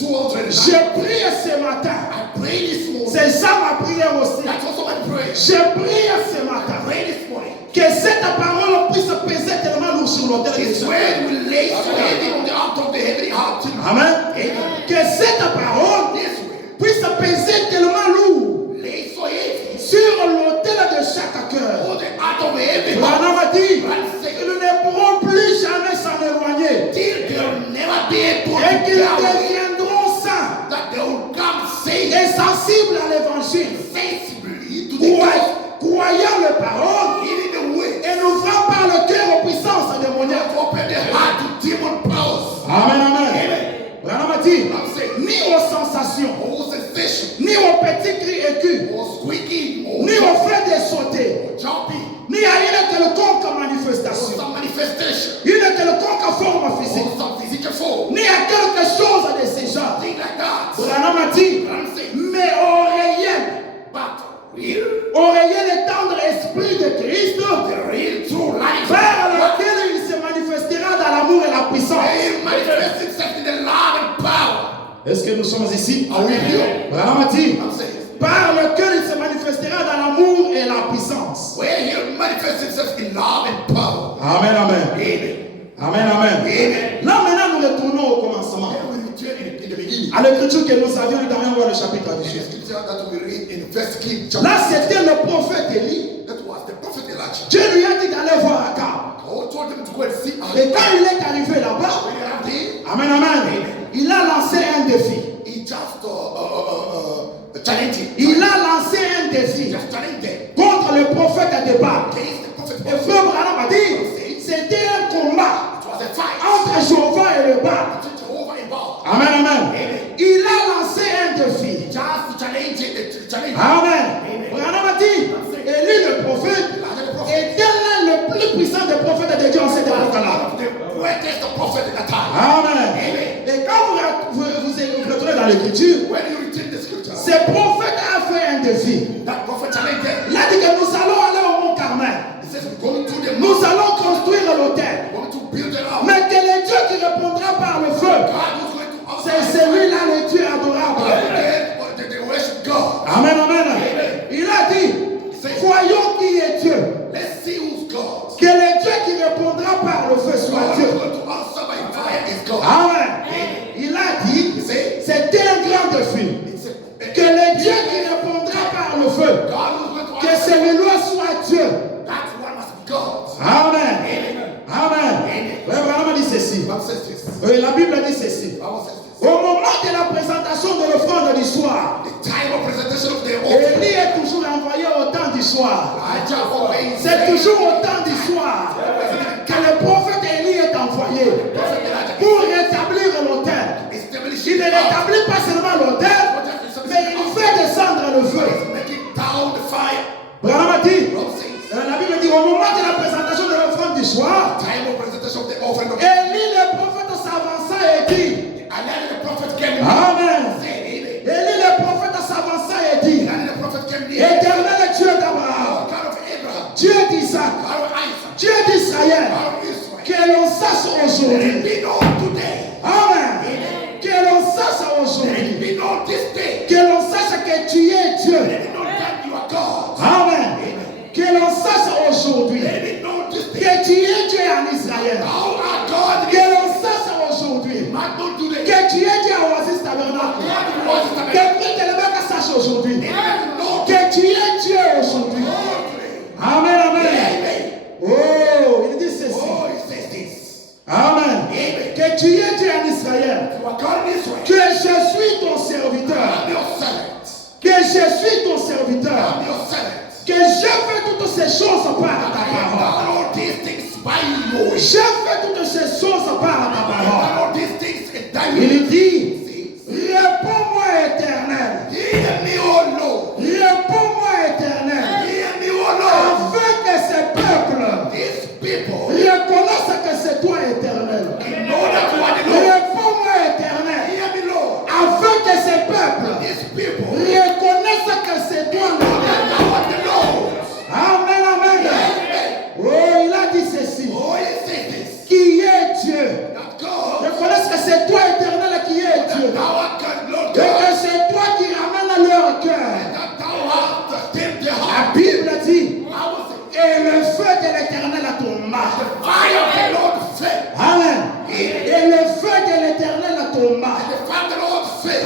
209. je prie ce matin. I pray this morning. C'est ça ma prière aussi. That's also my prayer. Je prie ce matin. Pray this morning. Que cette parole puisse peser tellement lourd sur l'autel de His chaque. word will lay so heavy on the altar of the heavenly heart. Amen. Amen. Que cette parole This word puisse peser tellement lourd lay so heavy sur l'autel de chaque cœur. on the heart of the heavenly heart. Branham a dit, And say, ils ne pourront plus jamais s'en éloigner. till they'll never be able Et to qu'ils gather, deviendront saints that they will come safe, et sensibles à l'évangile. sensibly to the gospel, Croyant les paroles hearing the way, et n'ouvrant par le cœur aux puissances démoniaques. open the heart to demon powers. Amen, amen. Amen. Branham a dit, I'm saying, ni aux sensations, no sensation, ni aux petits cris aigus, or squeaking, or ni au fait de sauter, jumping, ni à une quelconque or manifestation, some manifestation, une quelconque forme physique, or some physical form, ni à quelque chose de ce genre. things like that. Branham a dit, I'm saying, mais oreiller, but real, oreiller le tendre esprit de Christ, the real true life, vers lequel il se manifestera dans l'amour et la puissance. it manifests itself in the love and power. Est-ce que nous sommes ici? Are we here? Branham a dit, I'm saying, par lequel il se manifestera dans l'amour et la puissance. where he manifests himself in love and power. Amen, amen. Amen. Amen, amen. Amen. Là maintenant nous retournons au commencement. And we return in the beginning. À l'écriture que nous avions lu dans 1 roi le chapitre And the 18. scripture that we read in First King chapter. Là c'était le prophète Élie. That was the prophet Elijah. Dieu lui a dit d'aller voir Akab. God told him to go and see Et quand Ahab. il est arrivé là-bas, When he had amen, amen, il a lancé un défi. he just challenged him. Il a lancé un défi Just challenged them. contre le prophète de Baal. Against the prophet. Et frère Branham a dit, c'était un combat It was a fight entre Jéhovah et le Baal. between Jehovah and Baal. Amen, amen. Il a lancé Amen. Branham a dit, Élie le prophète était l'un le plus puissant des prophètes de Dieu en cette époque-là. Amen. Et quand vous retournez dans l'écriture, ce prophète a fait un défi. Il a dit que nous allons aller au mont Carmel. Nous allons construire l'autel. Mais que le Dieu qui répondra par le feu, c'est celui-là le Dieu adorable. Amen, amen. Il a dit, voyons qui est Dieu. Que le Dieu qui répondra par le feu soit Dieu. Amen. Il a dit, c'était un grand défi. Que le Dieu qui répondra par le feu, que celui-là soit Dieu. Amen. Amen. Vraiment dit ceci. La Bible dit ceci. Au moment de la présentation de l'offrande du soir, Élie est toujours envoyé au temps du soir. C'est toujours au temps du soir que le prophète Élie est envoyé pour rétablir l'autel. Il ne rétablit pas seulement l'autel, mais il fait descendre le feu. Branham a dit, la Bible dit, au moment de la présentation de l'offrande du soir, Élie le prophète s'avança et dit, Amen. Élie le prophète s'avança et dit, Éternel Dieu d'Abraham, Dieu d'Isaac, Dieu d'Israël, que l'on sache aujourd'hui. Amen. Que l'on sache aujourd'hui. Que l'on sache que tu es Dieu. Amen. Que l'on sache aujourd'hui que tu es Dieu en Israël. Que l'on sache aujourd'hui que tu es Dieu à Oasis Tabernacle. Que le mec sache aujourd'hui que tu es Dieu aujourd'hui. Amen, amen. Oh, il dit ceci. Amen. Que tu es Dieu en Israël. Que je suis ton serviteur. Que je suis ton serviteur. Que je fais toutes ces choses par ta parole. Je fais toutes ces choses par ta parole. Il dit, réponds-moi éternel. Réponds-moi éternel. Afin que ces peuples reconnaissent que c'est toi éternel. Réponds-moi éternel. Afin que ces peuples reconnaissent que c'est toi éternel. Amen, amen. Oh, il a dit ceci. Qui est Dieu? Reconnaissent que c'est toi éternel qui est Dieu. Et que c'est toi qui ramène leur cœur. La Bible dit, et le feu de l'éternel a tombé. Amen. Et le feu de l'éternel a tombé.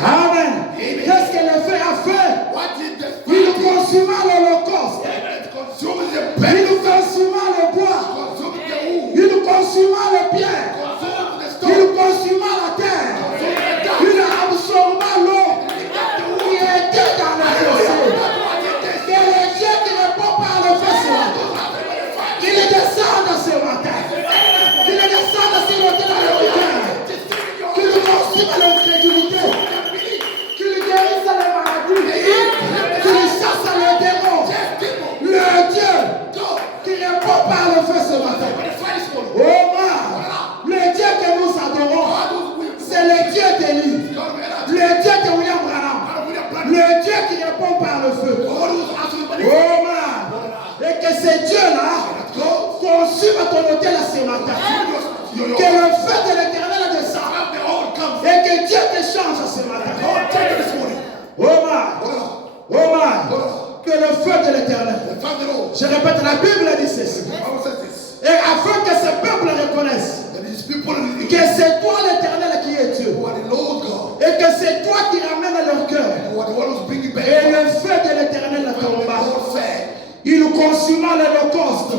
Amen. Qu'est-ce que le feu a fait? Il consuma l'holocauste. Il consuma le bois. Il consuma le pierre. Il consuma la terre. Il absorba l'eau qui était dans la fossé. Que le Dieu qui répond par le feu ce matin, qu'il descende ce matin, qu'il descende sur l'autel de l'autel, qu'il consume l'incrédulité, qu'il guérisse les maladies, qu'il chasse les démons. Le Dieu qui répond par le feu ce matin. Oh man, le Dieu que nous adorons, c'est le Dieu d'Élie, le Dieu de William Branham, le Dieu qui répond par le feu. Oh man, et que ce Dieu-là consume ton hôtel ce matin. Que le feu de l'éternel descende et que Dieu te change ce matin. Oh man, que le feu de l'éternel. Je répète, la Bible dit ceci. Et afin que ce peuple reconnaisse que c'est toi l'éternel qui est Dieu. Et que c'est toi qui ramène leur cœur. Et le feu de l'éternel tomba. Il consuma l'holocauste.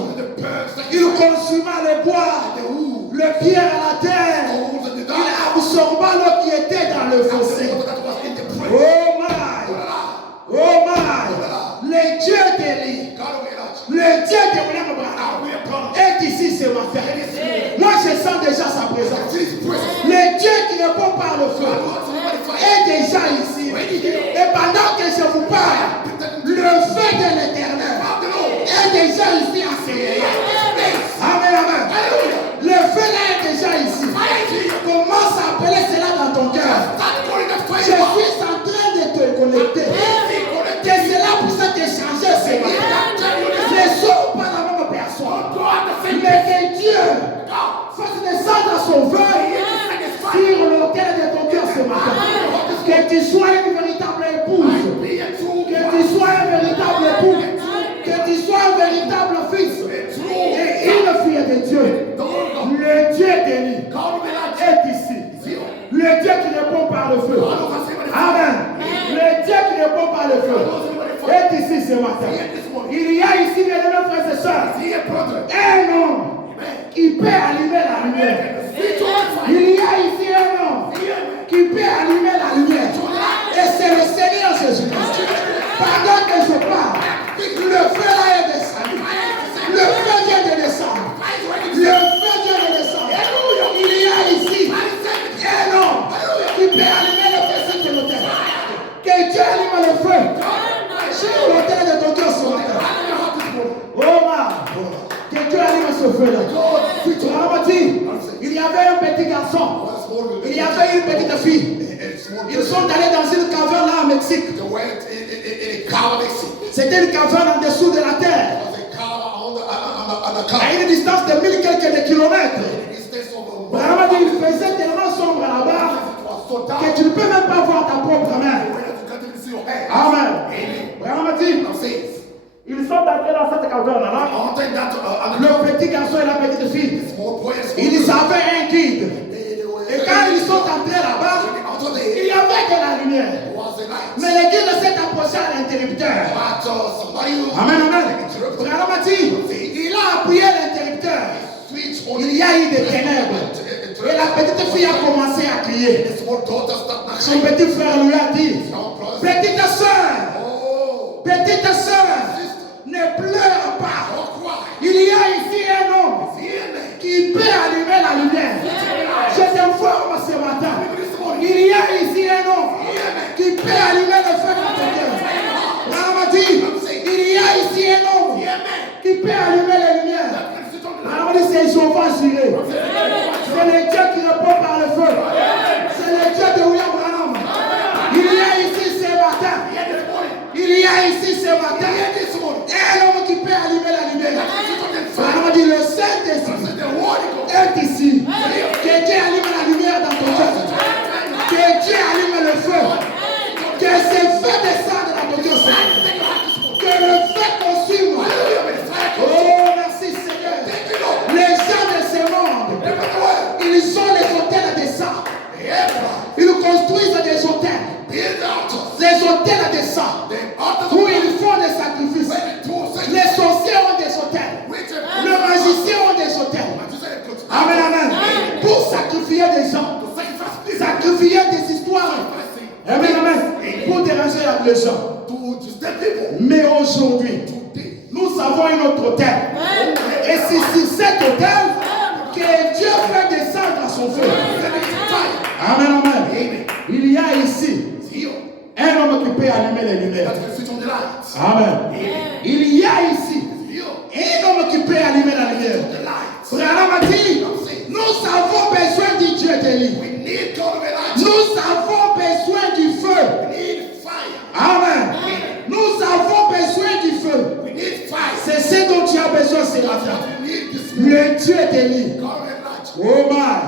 Il consuma le bois, le pierre à la terre. Il absorba l'eau qui était dans le fossé. Oh my! Oh my! Le Dieu d'Élie, le Dieu de William Branham est ici ce matin. Moi je sens déjà sa présence. Le Dieu qui répond par le feu est déjà ici. Et pendant que je vous de l'Éternel est déjà ici à ce moment. Amen, amen. Le feu là est déjà ici. Commence à appeler cela dans ton cœur. Je suis en train de te connecter. Que cela puisse te changer ce matin. Ne sois pas la même personne. Mais que Dieu fasse descendre son feu sur l'autel de ton cœur ce matin. Que tu sois une véritable épouse. Que tu sois un véritable époux. Que tu sois un véritable fils. Et une fille de Dieu. Le Dieu béni est ici. Le Dieu qui répond par le feu. Amen. Le Dieu qui répond par le feu est ici ce matin. Il y a ici, mes frères et sœurs, un homme qui peut allumer la lumière. Il y a ici un homme qui peut allumer la lumière. Et c'est le Seigneur Jésus-Christ. Pendant que je parle, le feu là est descendu. Le feu vient de descendre. Le feu vient de descendre. Il y a ici un homme qui peut allumer le feu sur l'autel. Que Dieu allume le feu sur l'autel de ton cœur ce matin. Oh man, que Dieu allume ce feu-là. Il y avait un petit garçon. Il y avait une petite fille. Ils sont allés dans une caverne là au Mexique. C'était une caverne en dessous de la terre. À une distance de 1000 quelques kilomètres. Vraiment, il faisait tellement sombre là-bas que tu ne peux même pas voir ta propre main. Amen. Vraiment dit. Ils sont entrés dans cette caverne-là. Le petit garçon et la petite fille. Ils avaient un guide. Et quand ils sont entrés là-bas, il y avait de la lumière. Mais le guide s'est approché à l'interrupteur. Amen, amen. Vraiment dit, il a appuyé l'interrupteur. Il y a eu des ténèbres. Et la petite fille a commencé à crier. Son petit frère lui a dit, petite sœur, ne pleure pas. Il y a ici un homme qui peut allumer la lumière. Je t'informe ce matin. Il y a ici un homme qui peut allumer le feu dans ton cœur. Il y a ici un homme qui peut allumer la lumière. C'est Jehovah Jireh. C'est le Dieu qui répond par le feu. C'est le Dieu de William Branham. Il y a ici ce matin. Un homme qui peut allumer la lumière. Le Saint-Esprit est ici. Que Dieu allume la lumière dans ton cœur. Que Dieu allume le feu. Que ce feu descende dans ton cœur. Que le feu consume. Oh, merci Seigneur. Les gens de ce monde, ils ont les hôtels de sang. Ils construisent des hôtels. Des hôtels de sang. Où ils font des sacrifices. Les sorciers ont des hôtels. Les magiciens ont des hôtels. Amen, amen. Pour sacrifier des gens. Sacrifier des histoires. Amen, amen. Pour déranger les gens. Mais aujourd'hui, nous avons un autre hôtel. Et c'est sur cet hôtel que Dieu fait descendre son feu. Amen, amen. Il y a ici un homme qui peut allumer les lumières. Amen. Il y a ici un homme qui peut allumer la lumière. Frère a dit, nous avons besoin du Dieu d'Élie. Nous avons besoin du feu. Amen. Nous avons besoin du feu. C'est ce dont tu as besoin ce matin. Le Dieu d'Élie. Oh man.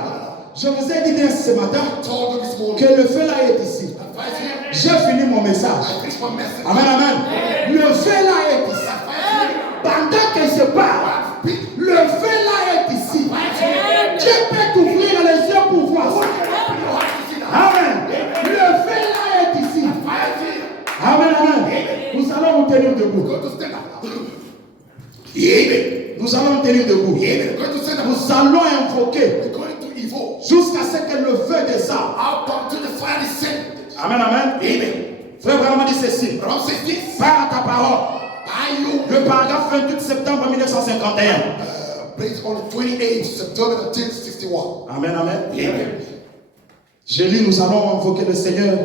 Je vous ai dit bien ce matin que le feu là est ici. J'ai fini mon message. Amen, amen. Le feu là est ici. Pendant que je parle, le feu là est ici. Dieu peut t'ouvrir les yeux pour voir ça. Amen. Le feu là est ici. Amen, amen. Nous allons nous tenir debout. Nous allons nous tenir debout. Nous allons invoquer jusqu'à ce que le feu descende. Amen, amen. Frère vraiment dit ceci. Par ta parole. Le paragraphe 28 septembre 1951. Based on the 28th September 1961. Amen, amen. J'ai lu, nous allons invoquer le Seigneur.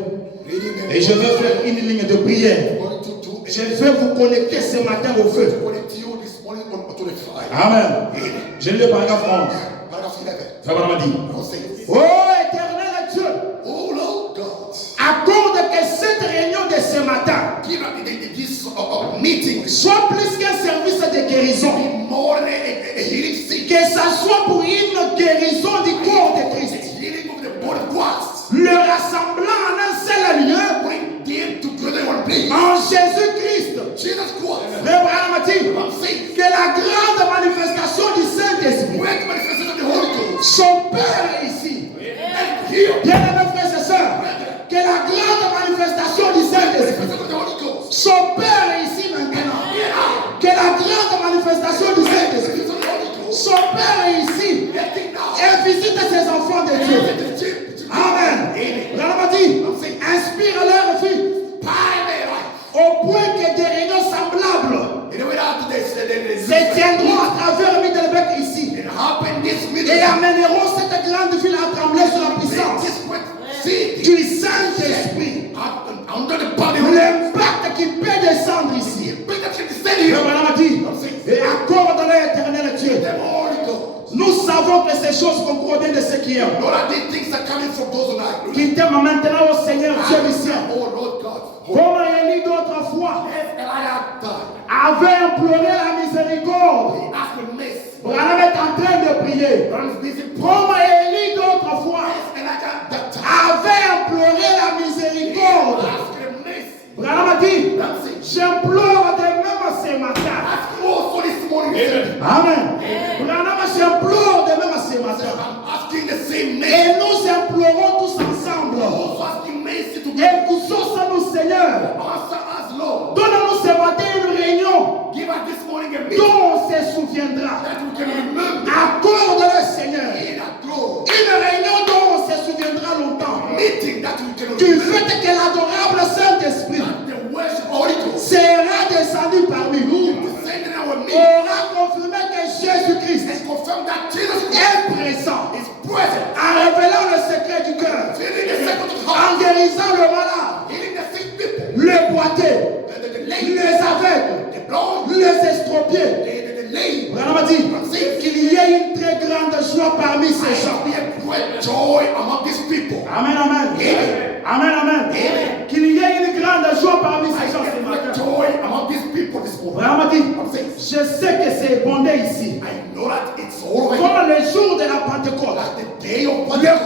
Et je vais faire une ligne de prière. Je vais vous connecter ce matin au feu. Connect you this morning to the fire. Amen. Je lis le paragraphe 11. Paragraph 11. Frère m'a dit. God says, Oh éternel Dieu, oh Lord God, accorde que cette réunion de ce matin give us this meeting soit plus qu'un service de guérison. more than a healing sick. Que ça soit pour une guérison du corps de Christ. Healing of the body of Christ. Le rassemblant en un seul lieu Bring them together in one place. en Jésus-Christ. Jesus Christ. Le Branham a dit I'm saying, que la grande manifestation du Saint-Esprit, great manifestation of the Holy Ghost. son Père est ici. And here, Bien-aimés frères et sœurs, que la grande manifestation du Saint-Esprit, manifestation of the Holy Ghost. son Père est ici maintenant. Que la grande manifestation du Saint-Esprit, Manifestation of the Holy Ghost. son Père est ici Getting now. et visite ses enfants de Dieu. Amen. Branham a dit, inspire leur vie au point que des réunions semblables se tiendront à travers Middelburg ici et amèneront cette grande ville à trembler sous la puissance du Saint-Esprit. L'impact qui peut descendre ici. Le Branham a dit, et accorde-le éternel Dieu. Nous savons que ces choses concordent de ce qui est. Qui t'aime maintenant au Seigneur Dieu du ciel. Comme Élie d'autrefois avait imploré la miséricorde. Branham est en train de prier. Comme Élie d'autrefois avait imploré la miséricorde. Branham a dit, j'implore de même ce matin. Amen. Branham, j'implore de même ce matin. Et nous implorons tous ensemble. Et vous aussi, nous, Seigneur. Donne-nous ce matin une réunion dont on se souviendra. Accorde-le, Seigneur. Une réunion dont on se souviendra longtemps. Du fait que l'adorable Saint-Esprit sera descendu parmi nous. Aura confirmé que Jésus-Christ est présent. En révélant le secret du cœur. En guérissant le malade. Le boiteux. Les aveugles. Les estropiés. Branham a dit qu'il y ait une très grande joie parmi ces gens. Amen, amen. Amen, amen. Qu'il y ait une grande joie parmi ces gens ce matin. Branham a dit, je sais que c'est bondé ici. Comme le jour de la Pentecôte. Les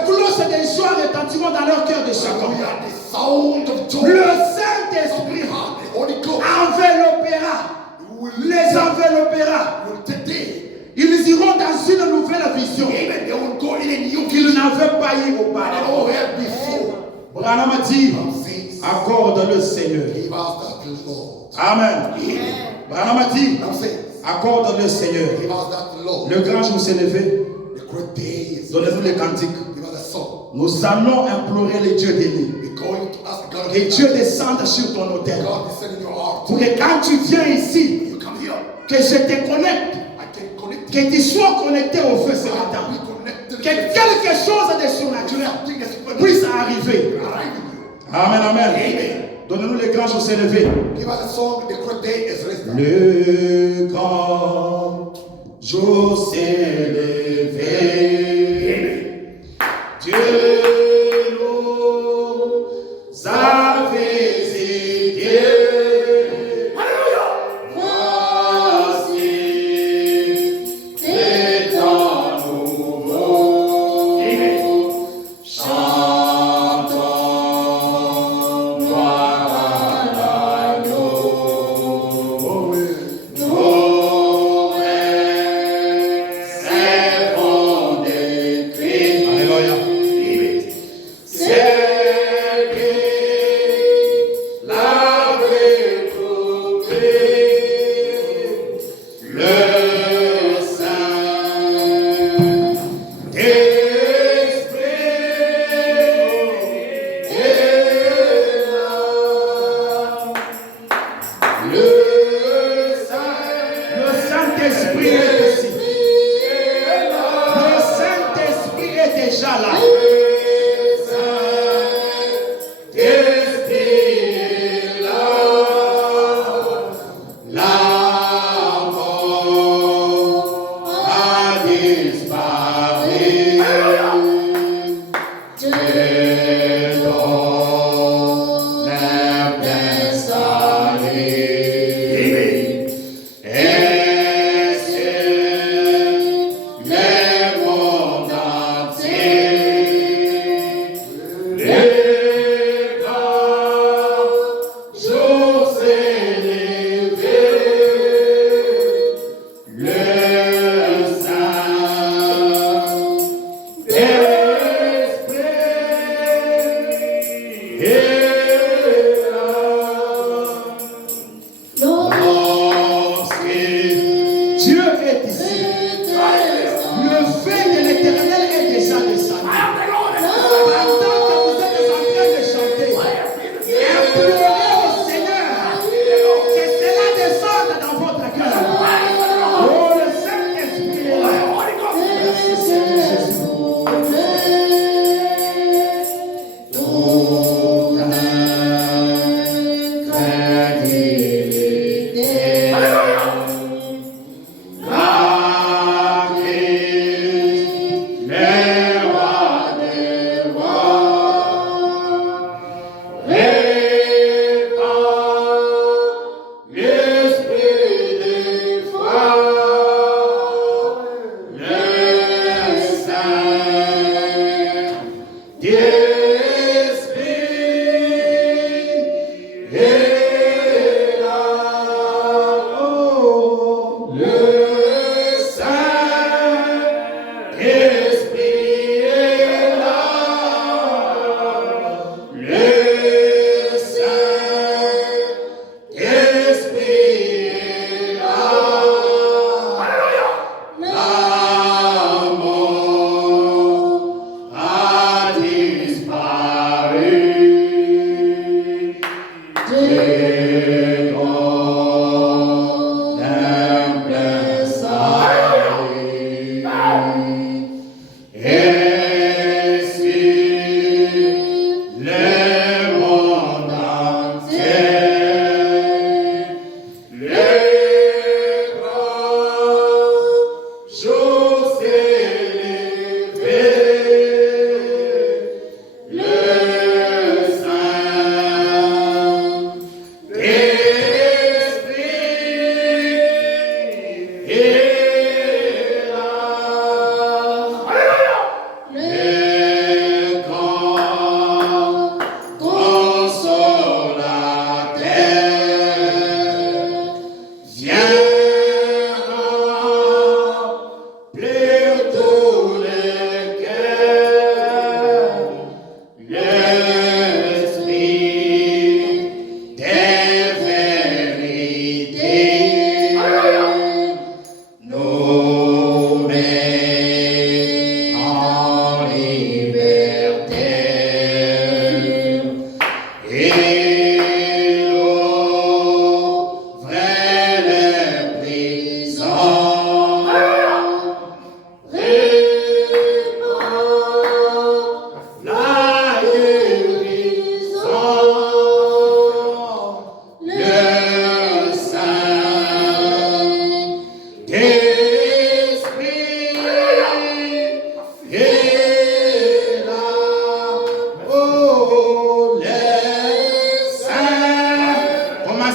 cloches des joies retentiront dans leur cœur de chacun. Le Saint-Esprit enveloppera. Les enveloppera. Ils iront dans une nouvelle vision qu'ils n'avaient pas eu auparavant. Branham a dit, accorde le Seigneur. Amen. Branham a dit, accorde le Seigneur. Le grand jour s'est levé. Donnez-nous les cantiques. Nous allons implorer le Dieu des nuits. Que Dieu descende sur ton autel. Pour que quand tu viens ici, que je te connecte. Que tu sois connecté au feu ce matin. Que quelque chose de surnaturel puisse arriver. Amen, amen. Donnez-nous les grands jours s'est levé. Le grand jour s'est levé. Dieu nous a visités.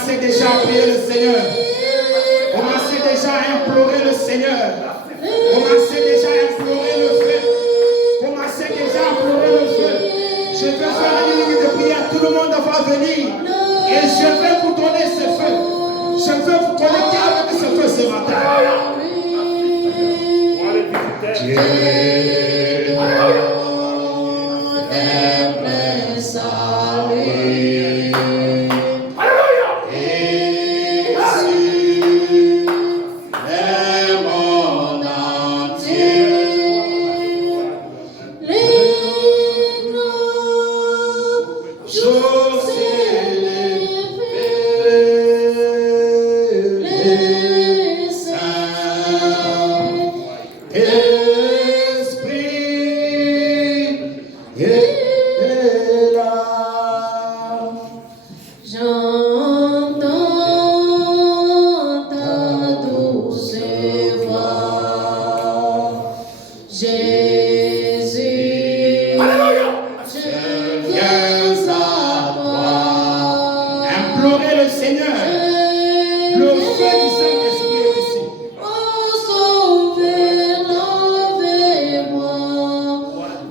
Commencez déjà à prier le Seigneur. Commencez déjà à implorer le Seigneur. Commencez déjà à implorer le feu. Commencez déjà à implorer le feu. Je vais faire une minute de prière. Tout le monde va venir. Et je vais vous donner ce feu. Je vais vous connecter avec ce feu ce matin.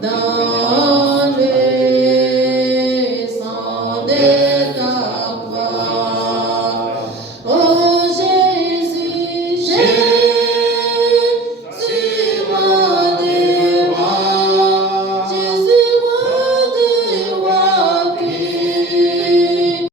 Dans les sangs des